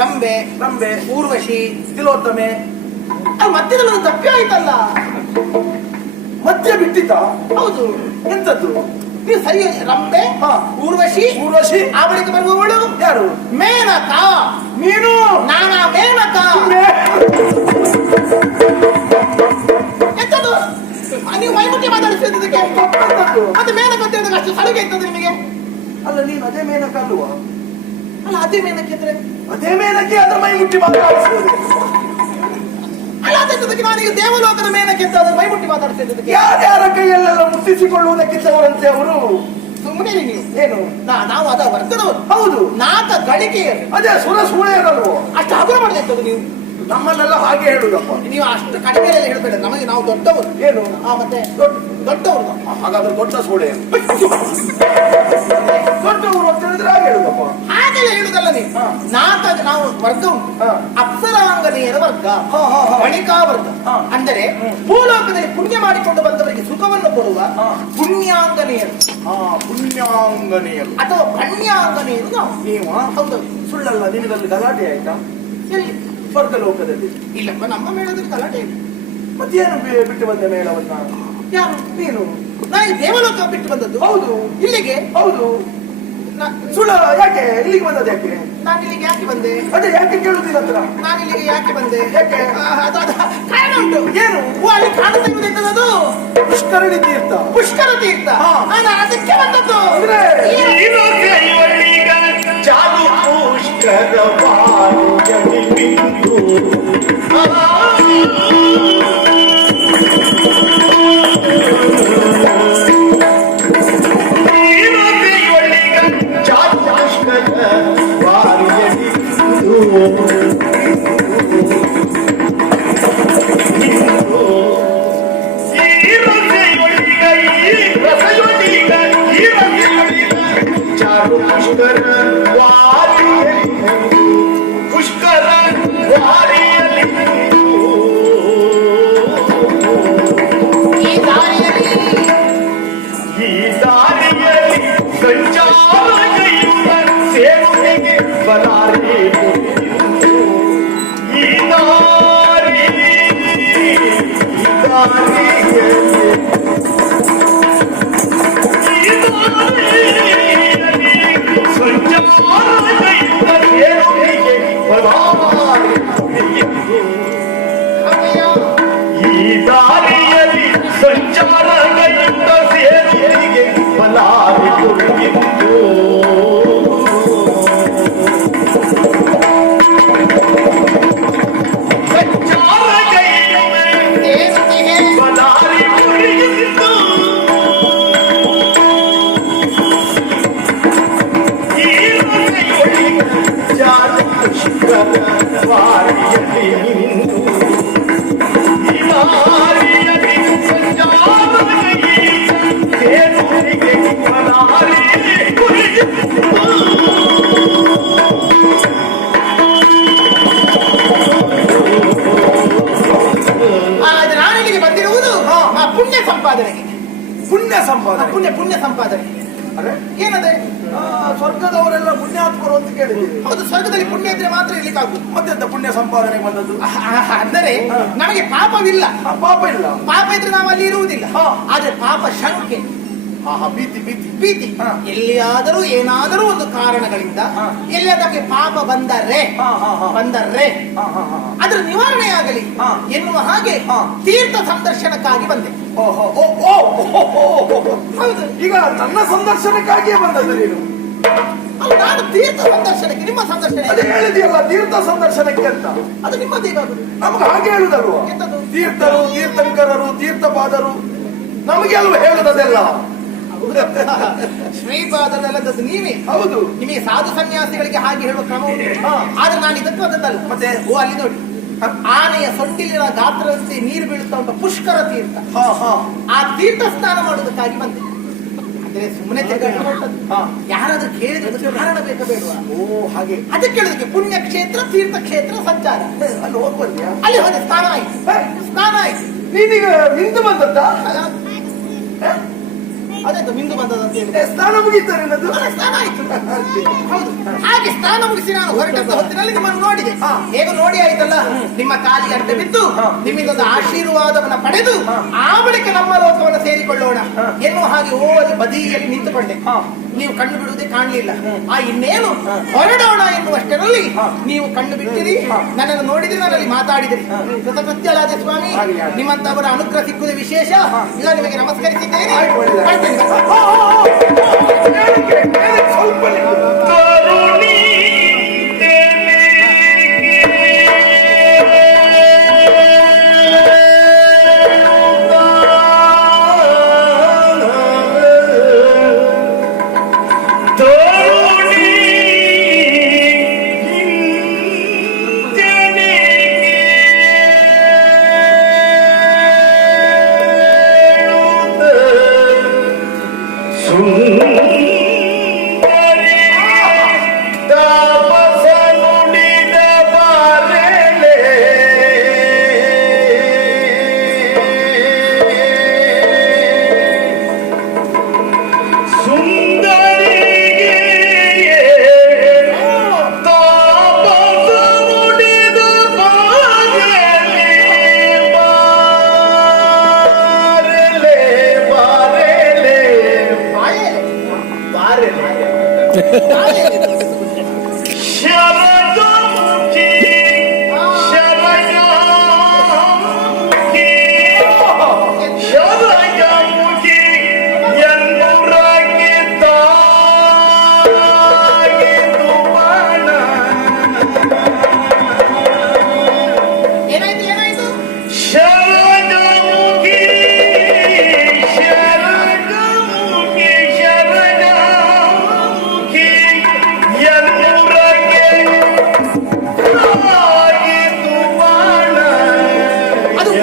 ರಂಬೆ, ಊರ್ವಶಿ, ತಿಲೋತ್ತಮೆ. ಮಧ್ಯದಲ್ಲಿ ತಪ್ಪಿ ಆಯ್ತಲ್ಲ. ಮಧ್ಯ ಬಿಟ್ಟಿತ? ಹೌದು. ಎಂತದ್ದು? ನೀವು ಸರಿ. ರಂಬೆ, ಊರ್ವಶಿ, ಆ ಬಳಿಕ ಬರುವವಳು ಯಾರು? ಮೇನಕ. ನೀನು? ನಾನಾ ಮೇನಕ. ಎಂತದ್ದು? ನೀವು ಮೈಮುಟ್ಟಿ ಮಾತಾಡಿಸಿದ್ದಕ್ಕೆ ಮತ್ತೆ ಮೇನಕ ಅಂತ ಹೇಳಿದಾಗ ಅಷ್ಟು ಸಲಿಗೆ ಇರ್ತದೆ ನಿಮಗೆ? ಅಲ್ಲ, ನೀನು ಅದೇ ಮೇನಕ ಅಲ್ವಾ? ಅಲ್ಲ, ಅದೇ ಮೇನಕ್ಕೆ ಅಂದ್ರೆ ಅದೇ ಮೇನಕ್ಕೆ ಅದ್ರ ಮೈ ಮುಟ್ಟಿ ಮಾತಾಡಿಸುವುದು. ಅಲ್ಲ, ಮಾತಾಡ್ತಿದ್ದಕ್ಕೆ ನಾನೀಗ ದೇವಲೋಕದ ಮೇನಕ್ಕೆ ಅಂತ ಅದನ್ನು ಮೈಮುಟ್ಟಿ ಮಾತಾಡ್ತಿದ್ದಕ್ಕೆ ಯಾರ್ಯಾರ ಕೈಯಲ್ಲೆಲ್ಲ ಮುಟ್ಟಿಸಿಕೊಳ್ಳುವುದಕ್ಕಿದ್ದವರಂತೆ ಅವರು. ಸುಮ್ಮನೆ ನೀವು ಏನು ನಾವು ಅದ ವರ್ಗದವರು. ಹೌದು, ನಾಕ ಗಳಿಕೆಯರು. ಅದೇ ಸುರ ಸೂಳೆಯರಲ್ವೋ? ಅಷ್ಟು ಹಗುರ ಮಾಡ್ತಿರ್ತದೆ ನೀವು. ನಮ್ಮನ್ನೆಲ್ಲ ಹಾಗೆ ಹೇಳುದಪ್ಪ. ನೀವು ಅಷ್ಟು ಕಡಿಮೆ ಹೇಳ್ಬೇಡ. ನಮಗೆ ನಾವು ದೊಡ್ಡವರು. ಏನು ಮತ್ತೆ ದೊಡ್ಡವರು. ಹಾಗಾದ್ರೆ ದೊಡ್ಡ ಸೂಳೆ ದೊಡ್ಡವರು ಅಂತ ಹೇಳಿದ್ರೆ ಹಾಗೆ ಹೇಳುದಪ್ಪ. ಹಾಗೆಲ್ಲ ಹೇಳುದಲ್ಲ ನೀವು. ನಾವು ವರ್ಗ ಉಂಟು. ಅಪ್ಸರಾಂಗನೆಯರ ವರ್ಗ, ವಣಿಕಾ ವರ್ಗ. ಅಂದರೆ ಭೂಲೋಕದಲ್ಲಿ ಪುಣ್ಯ ಮಾಡಿಕೊಂಡು ಬಂದವರಿಗೆ ಸುಖವನ್ನು ಕೊಡುವ ಪುಣ್ಯಾಂಗನೆಯರು. ಪುಣ್ಯಾಂಗನೆಯರು ಅಥವಾ ಪಣ್ಯಾಂಗನೆಯರು ನಾವು. ನೀವು ಹೌದು. ಸುಳ್ಳಲ್ಲ. ನಿನಗಲ್ಲಿ ಗಲಾಟೆ ಆಯ್ತಾ? ಎಲ್ಲಿ? ಸ್ವರ್ಗ ಲೋಕದಲ್ಲಿ. ಇಲ್ಲಪ್ಪ, ನಮ್ಮ ಮೇಳದಲ್ಲಿ ಗಲಾಟೆ ಇಲ್ಲ. ಮತ್ತೇನು ಬಿಟ್ಟು ಬಂದ ಮೇಳವನ್ನ? ಯಾರು? ನೀನು. ನಾನು ದೇವಲೋಕ ಬಿಟ್ಟು ಬಂದದ್ದು. ಹೌದು. ಇಲ್ಲಿಗೆ? ಹೌದು. ಸುಳ್ಳ. ಯಾಕೆ ಇಲ್ಲಿಗೆ ಬಂದದ್ದು? ಯಾಕೆ ನಾನು ಇಲ್ಲಿಗೆ ಯಾಕೆ ಬಂದೆ? ಅದೇ ಯಾಕೆ ಕೇಳುದಿಲ್ಲ ಹತ್ರ? ನಾನು ಇಲ್ಲಿಗೆ ಯಾಕೆ ಬಂದೆ? ಯಾಕೆ? ಕಾರಣ ಉಂಟು. ಏನು? ಅಲ್ಲಿ ಕಾಣುತ್ತಾ ಇರುವುದೆಂತದ್ದು? ಪುಷ್ಕರಣಿ ತೀರ್ಥ. ಪುಷ್ಕರ ತೀರ್ಥ. ನಾನು ಅದಕ್ಕೆ ಬಂದದ್ದು. ಜಾದು ಪುಷ್ಕರವಾಣಿ ಬಿಂದು ಪುಣ್ಯ ಸಂಪಾದನೆ. ಏನದೆ? ಸ್ವರ್ಗದವರೆಲ್ಲ ಪುಣ್ಯಾತ್ಮರು ಅಂತ ಕೇಳಿದ್ದೀವಿ. ಹೌದು, ಸ್ವರ್ಗದಲ್ಲಿ ಪುಣ್ಯ ಇದ್ರೆ ಮಾತ್ರ ಇರ್ಲಿಕ್ಕೆ ಆಗುದು. ಮತ್ತೆಂತ ಪುಣ್ಯ ಸಂಪಾದನೆ ಬಂದದ್ದು? ಅಂದರೆ ನಮಗೆ ಪಾಪವಿಲ್ಲ. ಪಾಪ ಇಲ್ಲ. ಪಾಪ ಇದ್ರೆ ನಾವು ಅಲ್ಲಿ ಇರುವುದಿಲ್ಲ. ಆದ್ರೆ ಪಾಪ ಶಂಕೆ, ಭೀತಿ ಭೀತಿ ಭೀತಿ. ಎಲ್ಲಿಯಾದರೂ ಏನಾದರೂ ಒಂದು ಕಾರಣಗಳಿಂದ ಎಲ್ಲಿಯಾದ್ರೆ ಪಾಪ ಬಂದರೆ ಅದರ ನಿವಾರಣೆ ಆಗಲಿ ಎನ್ನುವ ಹಾಗೆ ತೀರ್ಥ ಸಂದರ್ಶನಕ್ಕಾಗಿ ಬಂದೆ. ಹೌದು. ಈಗ ನನ್ನ ಸಂದರ್ಶನಕ್ಕಾಗಿಯೇ ಬಂದದ್ದು ನೀನು? ನಾನು ತೀರ್ಥ ಸಂದರ್ಶನಕ್ಕೆ. ನಿಮ್ಮ ಸಂದರ್ಶನ ಅದೇ ಹೇಳಿದೆಯಲ್ಲ, ತೀರ್ಥ ಸಂದರ್ಶನಕ್ಕೆ ಅಂತ. ಅದು ನಿಮ್ಮದೇಗಾಗುದು. ನಮ್ಗೆ ಹಾಗೆ ಹೇಳುದಲ್ವ? ತೀರ್ಥರು, ತೀರ್ಥಂಕರರು, ತೀರ್ಥಪಾದರು ನಮಗೆ ಅಲ್ವ ಹೇಳುದದೆಲ್ಲ. ಶ್ರೀಪಾದದಲ್ಲದದ್ದು ನೀವೇ. ಹೌದು. ನಿಮಗೆ ಸಾಧು ಸನ್ಯಾಸಿಗಳಿಗೆ ಹಾಗೆ ಹೇಳುವ ಕ್ರಮ ಉಂಟು. ಆದ್ರೆ ನಾನು ಇದಕ್ಕೆ ಬಂದದ್ದಲ್ಲ. ಮತ್ತೆ ಅಲ್ಲಿ ನೋಡಿ, ಆನೆಯ ಸೊಂಡಿಲಿನ ಗಾತ್ರದಂತೆ ನೀರು ಬೀಳುತ್ತಾ ಉಂಟು ಪುಷ್ಕರ ತೀರ್ಥ. ಆ ತೀರ್ಥ ಸ್ನಾನ ಮಾಡುವುದಕ್ಕಾಗಿ ಬಂದೆ. ಅಂದ್ರೆ ಸುಮ್ಮನೆ ಯಾರಾದ್ರೂ ಕೇಳಿದ್ರೆ ಕಾರಣ ಬೇಕಾ ಬೇಡವಾ? ಹಾಗೆ ಅದಕ್ಕೆ ಕೇಳಿದಕ್ಕೆ ಪುಣ್ಯ ಕ್ಷೇತ್ರ, ತೀರ್ಥ ಕ್ಷೇತ್ರ, ಸಂಚಾರ. ಅಲ್ಲಿ ಹೋಗ್ಬಂದ್ಯಾ? ಅಲ್ಲಿ ಹೋದೆ, ಸ್ನಾನ ಆಯ್ತು. ನೀನೀಗ ನಿಂತು ಬಂದದ್ದ? ಅದೇ ಮಿಂದು ಬಂದದಂತ ಹೇಳಿ ಸ್ನಾನ ಮುಗಿತಾರೆ. ಸ್ನಾನ ಆಯ್ತು. ಹೌದು. ಹಾಗೆ ಸ್ನಾನ ಮುಗಿಸಿ ನಾನು ಹೊರಟಂತ ಹೊತ್ತಿನಲ್ಲಿ ನಿಮ್ಮನ್ನು ನೋಡಿದೆ. ಹೇಗೂ ನೋಡಿ ಆಯ್ತಲ್ಲ, ನಿಮ್ಮ ಕಾಲಿಗೆ ಅಡ್ಡ ಬಿದ್ದು ನಿಮ್ಮಿಂದೊಂದು ಆಶೀರ್ವಾದವನ್ನ ಪಡೆದು ಆ ಬಳಿಕ ನಮ್ಮ ಲೋಕವನ್ನು ಸೇರಿಕೊಳ್ಳೋಣ ಎನ್ನುವ ಹಾಗೆ ಅಲ್ಲಿ ಬದಿಯಲ್ಲಿ ನಿಂತುಕೊಂಡೆ. ನೀವು ಕಣ್ಣು ಬಿಡುವುದೇ ಕಾಣಲಿಲ್ಲ. ಇನ್ನೇನು ಹೊರಡೋಣ ಎನ್ನುವಷ್ಟರಲ್ಲಿ ನೀವು ಕಣ್ಣು ಬಿಟ್ಟಿರಿ. ನನ್ನನ್ನು ನೋಡಿದ್ರೆ ನನ್ನಲ್ಲಿ ಮಾತಾಡಿದಿರಿ. ಕೃತಕೃತ್ಯಳಾದ ಸ್ವಾಮಿ, ನಿಮ್ಮಂತವರ ಅನುಗ್ರಹ ಸಿಕ್ಕುವುದು ವಿಶೇಷ. ಈಗ ನಿಮಗೆ ನಮಸ್ಕರಿಸಿದ್ದೇನೆ.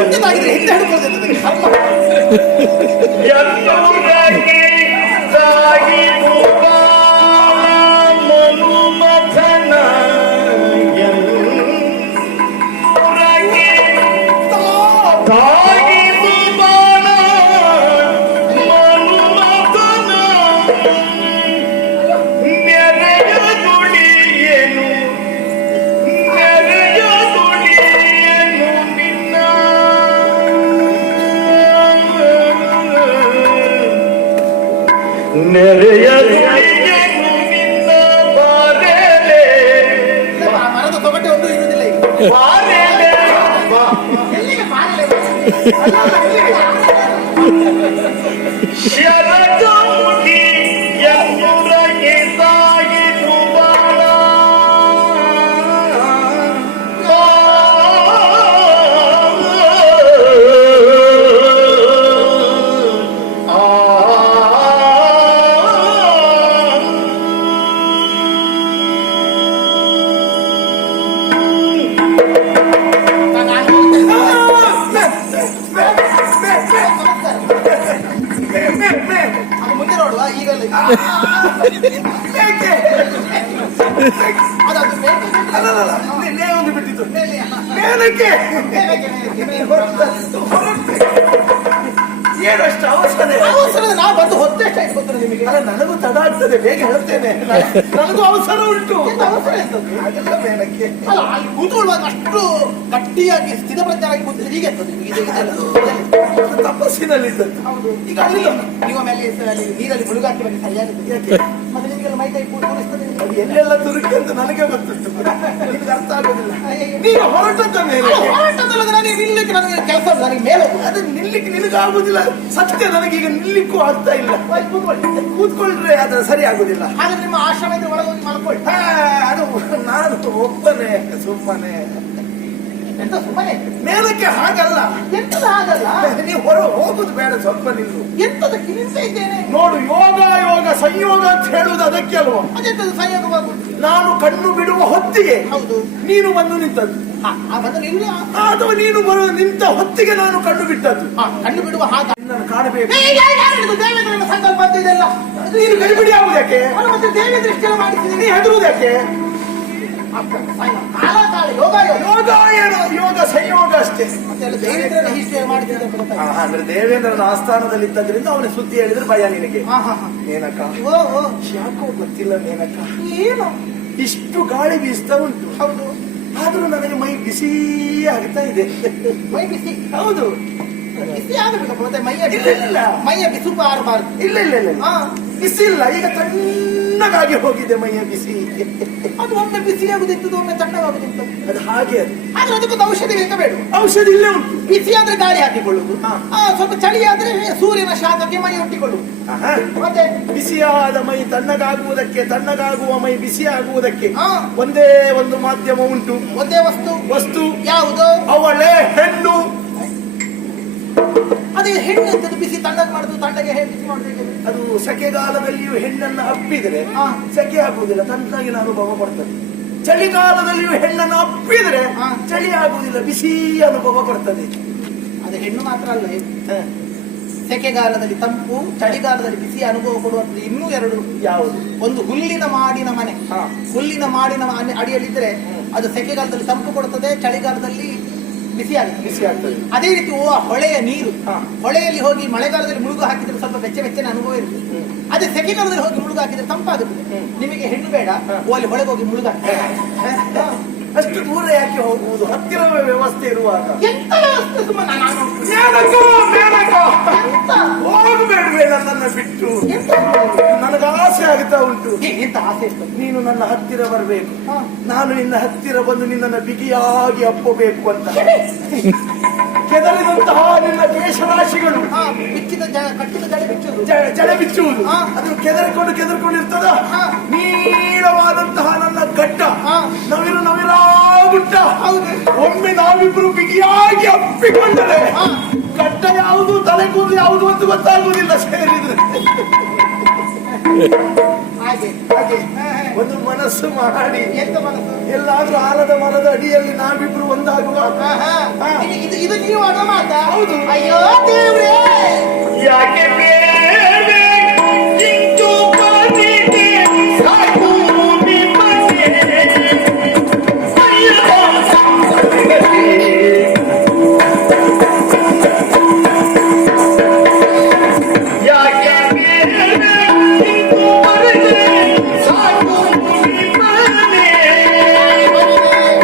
ಎಂತದಾಗಿದ್ರೆ ಹಿಂದೆ ಹಿಡ್ಕೊಳ್ತದೆ ಮರದ ತೊಗಟೆ ಒಂದು ಇರುವುದಿಲ್ಲ ಈಗ. ಎಲ್ಲಿಗೆ ಬಾರಲೆ ಅದು ಮುಂದೆ ನೋಡುವ ಈಗಲೇ ಅದದು ಒಂದು ಬಿಟ್ಟಿತ್ತು ಮೇಲೆ ಅಲ್ಲ. ಮೇಲಕ್ಕೆ ಏನಷ್ಟು ಅವಸರ ಅವಸರದ ನಾವು ಬಂದು ಹೊತ್ತೆಷ್ಟು ಆಯ್ತು ಗೊತ್ತಿಲ್ಲ ನಿಮಗೆ ಅಲ್ಲ ನನಗೂ ತಡ ಆಗ್ತದೆ ಬೇಗ ಹೇಳ್ತೇನೆ ನನಗೂ ಅವಸರ ಉಂಟು ಎಂತ ಅವಸರ ಎಂತದ್ದು? ಅದೆಲ್ಲ ಮೇಲಕ್ಕೆ ಅಲ್ಲ ಅಲ್ಲಿ ಕೂತ್ಕೊಳ್ಳುವಾಗ ಅಷ್ಟು ಗಟ್ಟಿಯಾಗಿ ಸ್ಥಿತಪ್ರಜ್ಞರಾಗಿ ಕೂತಿದ್ರೆ ಹೀಗೆ ಇರ್ತದೆ ನಿಮಗೆ ಇದೆಲ್ಲ. ತಪಸ್ಸಿನಲ್ಲಿದ್ದದ್ದು ಹೌದು. ಈಗ ಅಲ್ಲಿ ನೀವು ಮೇಲೆ ಅಲ್ಲಿ ನೀರಲ್ಲಿ ಮುಳುಗಾಕಿ ಬಗ್ಗೆ ಸರಿಯಾಗಿದೆ ಯಾಕೆ ಮತ್ತೆ ನಿಮಗೆಲ್ಲ ಮೈ ಕೈ ಕೂಡಿಸ್ತದೆ ಅದು ಎಲ್ಲೆಲ್ಲ ತುರುಕಿ ಅಂತ ನನಗೆ ಗೊತ್ತುಂಟು ನಿಮ್ಗೆ ಅರ್ಥ ಆಗೋದಿಲ್ಲ ನೀನು ಹೊರಟದ್ದ ಮೇಲೆ ನನಗೆ ನಿಲ್ಲಕ್ಕೆ ನನಗೆ ಕೆಲಸ ಉಂಟು, ನನಗೆ ಮೇಲೆ ಹೋಗುದು. ಅದು ನಿಲ್ಲಿಕ್ಕೆ ನಿನಗಾಗುದಿಲ್ಲ ಸತ್ಯ ನನಗೀಗ ನಿಲ್ಲಿಕ್ಕೂ ಆಗ್ತಾ ಇಲ್ಲ ಕೂತ್ಕೊಳ್ರೆ ಅದು ಸರಿ ಆಗುದಿಲ್ಲ ಹಾಗಾದ್ರೆ ನಿಮ್ಮ ಆಶ್ರಮದ ಒಳಗೆ ಹೋಗಿ ಮಲ್ಕೊಳ್ಳಿ. ಅದು ನಾನು ಒಬ್ಬನೇ ಸುಮ್ಮನೆ ಎಂತ ಸುಮ್ಮನೆ ಮೇಲಕ್ಕೆ ಹಾಗಲ್ಲ ಎಂತದ ಹಾಗಲ್ಲ ನೀವು ಹೊರ ಹೋಗುದು ಬೇಡ ಸ್ವಲ್ಪ ನಿಲ್ಲು ಎಂತದಕ್ಕೆ ನಿಲ್ತಾ ಇದ್ದೇನೆ. ನೋಡು ಯೋಗ ಸಂಯೋಗ ಅಂತ ಹೇಳುವುದು ಅದಕ್ಕೆ ಅಲ್ವಾ ಅದೆಂತದ್ದು ಸಂಯೋಗವಾಗುವುದು. ನಾನು ಕಣ್ಣು ಬಿಡುವ ಹೊತ್ತಿಗೆ ಹೌದು ನೀನು ಬಂದು ನಿಂತದ್ದು ಬಂದು ನಿಲ್ಲ ಅಥವಾ ನೀನು ನಿಂತ ಹೊತ್ತಿಗೆ ನಾನು ಕಣ್ಣು ಬಿಟ್ಟದ್ದು ಕಣ್ಣು ಬಿಡುವ ಹಾಗ ನಾನು ಕಾಣಬೇಕು ದೇವೇಂದ್ರನ ಸಂಕಲ್ಪ ಅಂತ ಇದೆಲ್ಲ ನೀನು ಗಡಿಬಿಡಿ ಆಗುವುದಕ್ಕೆ ಅಲ್ಲ, ಮತ್ತೆ ದೇವಿ ದೃಷ್ಟಿಯನ್ನು ಮಾಡಿಸಿದ್ದೀನಿ. ನೀ ಹೆದರುವುದಕ್ಕೆ ಕಾಲ ಕಾಲ ಯೋಗ ಯೋಗ ಯೋಗ ಸಂಯೋಗ ಅಷ್ಟೇ ಮತ್ತೆ ಎಲ್ಲ ದೇವೇಂದ್ರನ ಹಿಸ್ಟರಿ ಮಾಡಿಸಿದ ಅಂದ್ರೆ ದೇವೇಂದ್ರನ ಆಸ್ಥಾನದಲ್ಲಿ ಇದ್ದದ್ರಿಂದ ಅವನ ಸುದ್ದಿ ಹೇಳಿದ್ರೆ ಭಯ ನಿನಗೆ ಮೇನಕ ಓ ಯಾಕೋ ಗೊತ್ತಿಲ್ಲ ಮೇನಕ ಏನು ಇಷ್ಟು ಗಾಳಿ ಬೀಸ್ತಾ ಉಂಟು ಹೌದು ಆದ್ರೂ ನನಗೆ ಮೈ ಬಿಸಿ ಆಗ್ತಾ ಇದೆ ಮೈ ಬಿಸಿ ಹೌದು ಬಿಸಿ ಆಗಬೇಕು ಮತ್ತೆ ಇಲ್ಲ. ಮೈಯ ಬಿಸುಕು ಆರಬಾರ್ದು. ಇಲ್ಲ ಬಿಸಿ ಇಲ್ಲ ಈಗ ತಣ್ಣಗಾಗಿ ಹೋಗಿದೆ ಮೈಯ ಬಿಸಿ ಅದು ಒಮ್ಮೆ ಬಿಸಿ ಆಗುದಿತ್ತು ಒಮ್ಮೆ ತಣ್ಣಗಾಗುದಿತ್ತು. ಅದು ಹಾಗೆ ಅದು ಆದ್ರೆ ಅದಕ್ಕೊಂದು ಔಷಧಿ ಬೇಕಬೇಡ. ಔಷಧಿ ಇಲ್ಲೇ ಉಂಟು. ಬಿಸಿ ಆದ್ರೆ ಗಾಳಿ ಹಾಕಿಕೊಳ್ಳುದು, ಸ್ವಲ್ಪ ಚಳಿ ಆದ್ರೆ ಸೂರ್ಯನ ಶಾಖಕ್ಕೆ ಮೈ ಒಟ್ಟಿಕೊಳ್ಳುದು. ಮತ್ತೆ ಬಿಸಿಯಾದ ಮೈ ತಣ್ಣಗಾಗುವ ಮೈ ಬಿಸಿ ಆಗುವುದಕ್ಕೆ ಹಾ. ಒಂದೇ ಒಂದು ಮಾಧ್ಯಮ ಉಂಟು. ಒಂದೇ ವಸ್ತು ಯಾವುದು? ಅವಳೇ ಹೆಣ್ಣು. ಅದೇ ಹೆಣ್ಣು ಎಂತದ್ದು ಬಿಸಿ ತಣ್ಣಗೆ ಮಾಡುದು, ತಣ್ಣಗೆ ಬಿಸಿ ಮಾಡುದು. ಅದು ಸೆಕೆಗಾಲದಲ್ಲಿಯೂ ಹೆಣ್ಣನ್ನು ಅಪ್ಪಿದ್ರೆ ಸೆಕೆ ಆಗುವುದಿಲ್ಲ, ತಣ್ಣಗಿನ ಅನುಭವ ಕೊಡ್ತದೆ. ಚಳಿಗಾಲದಲ್ಲಿಯೂ ಹೆಣ್ಣನ್ನು ಅಪ್ಪಿದ್ರೆ ಚಳಿ ಆಗುವುದಿಲ್ಲ, ಬಿಸಿ ಅನುಭವ ಕೊಡ್ತದೆ. ಅದು ಹೆಣ್ಣು ಮಾತ್ರ ಅಲ್ಲ, ಸೆಕೆಗಾಲದಲ್ಲಿ ತಂಪು, ಚಳಿಗಾಲದಲ್ಲಿ ಬಿಸಿ ಅನುಭವ ಕೊಡುವಂಥದ್ದು ಇನ್ನೂ ಎರಡು. ಯಾವುದು? ಒಂದು ಹುಲ್ಲಿನ ಮಾಡಿನ ಮನೆ. ಹುಲ್ಲಿನ ಮಾಡಿನ ಅಡಿಯಲ್ಲಿದ್ರೆ ಅದು ಸೆಕೆಗಾಲದಲ್ಲಿ ತಂಪು ಕೊಡುತ್ತದೆ, ಚಳಿಗಾಲದಲ್ಲಿ ಬಿಸಿ ಆಗ್ತದೆ. ಅದೇ ರೀತಿ ಹೊಳೆಯ ನೀರು, ಹೊಳೆಯಲ್ಲಿ ಹೋಗಿ ಮಳೆಗಾಲದಲ್ಲಿ ಮುಳುಗು ಹಾಕಿದ್ರೆ ಸ್ವಲ್ಪ ಬೆಚ್ಚನ ಅನುಭವ ಇರ್ತದೆ. ಅದೇ ಸೆಕೆಗಾಲದಲ್ಲಿ ಹೋಗಿ ಮುಳುಗು ಹಾಕಿದ್ರೆ ತಂಪಾಗುತ್ತದೆ. ನಿಮಗೆ ಹೆಣ್ಣು ಬೇಡ, ಅಲ್ಲಿ ಹೊಳೆಗೆ ಹೋಗಿ ಮುಳುಗು ಅಷ್ಟು ದೂರ ಯಾಕೆ ಹೋಗುವುದು? ಹತ್ತಿರವೇ ವ್ಯವಸ್ಥೆ ಇರುವಾಗ ಎಂತ ವ್ಯವಸ್ಥೆ? ಸುಮ್ಮನೆ ಹೋಗಬೇಡವೇ ನನ್ನನ್ನು ಬಿಟ್ಟು? ನನಗೆ ಆಸೆ ಆಗ್ತಾ ಉಂಟು. ಎಂತ ಆಸೆ ಇರ್ತದೆ? ನೀನು ನನ್ನ ಹತ್ತಿರ ಬರಬೇಕು, ನಾನು ನಿನ್ನ ಹತ್ತಿರ ಬಂದು ನಿನ್ನನ್ನು ಬಿಗಿಯಾಗಿ ಅಪ್ಪಬೇಕು ಅಂತ. ಕೆದರಿದಂತಹ ನಿನ್ನ ಕೇಶರಾಶಿಗಳು ಕಟ್ಟಿದ ಜಡೆ ಬಿಚ್ಚುವುದು, ಅದು ಕೆದರಿಕೊಂಡಿರ್ತದ. ನೀಳವಾದಂತಹ ನನ್ನ ಗಡ್ಡ ನವಿಲಾಗುಟ್ಟ. ಒಮ್ಮೆ ನಾವಿಬ್ರು ಬಿಗಿಯಾಗಿ ಅಪ್ಪಿಕೊಂಡರೆ ಗಡ್ಡ ಯಾವುದು ತಲೆ ಕೂದಲು ಯಾವುದು ಅಂತ ಗೊತ್ತಾಗುವುದಿಲ್ಲ ಸೇರಿದ್ರೆ. ಹಾಗೆ ಹಾಗೆ ಒಂದು ಮನಸ್ಸು ಮಾಡಿ ಎಂತ ಮನಸ್ಸು? ಎಲ್ಲಾದ್ರೂ ಆಲದ ಮರದ ಅಡಿಯಲ್ಲಿ ನಾವಿಬ್ರು ಒಂದಾಗುವ. ಇದು ನೀವು ಆಡುವ ಮಾತಾ? ಹೌದು. ಅಯ್ಯೋ ದೇವ್ರೇ, ಯಾಕೆ ಬೇರೆ ಇಂತು ಬಂದಿದೆ ಸಾಕು ನಿಮ್ಮನೆ. ಯಾಕೆ ಬೇರೆ ಇಂತು ಬಂದಿದೆ ಸಾಕು ನಿಮ್ಮನೆ.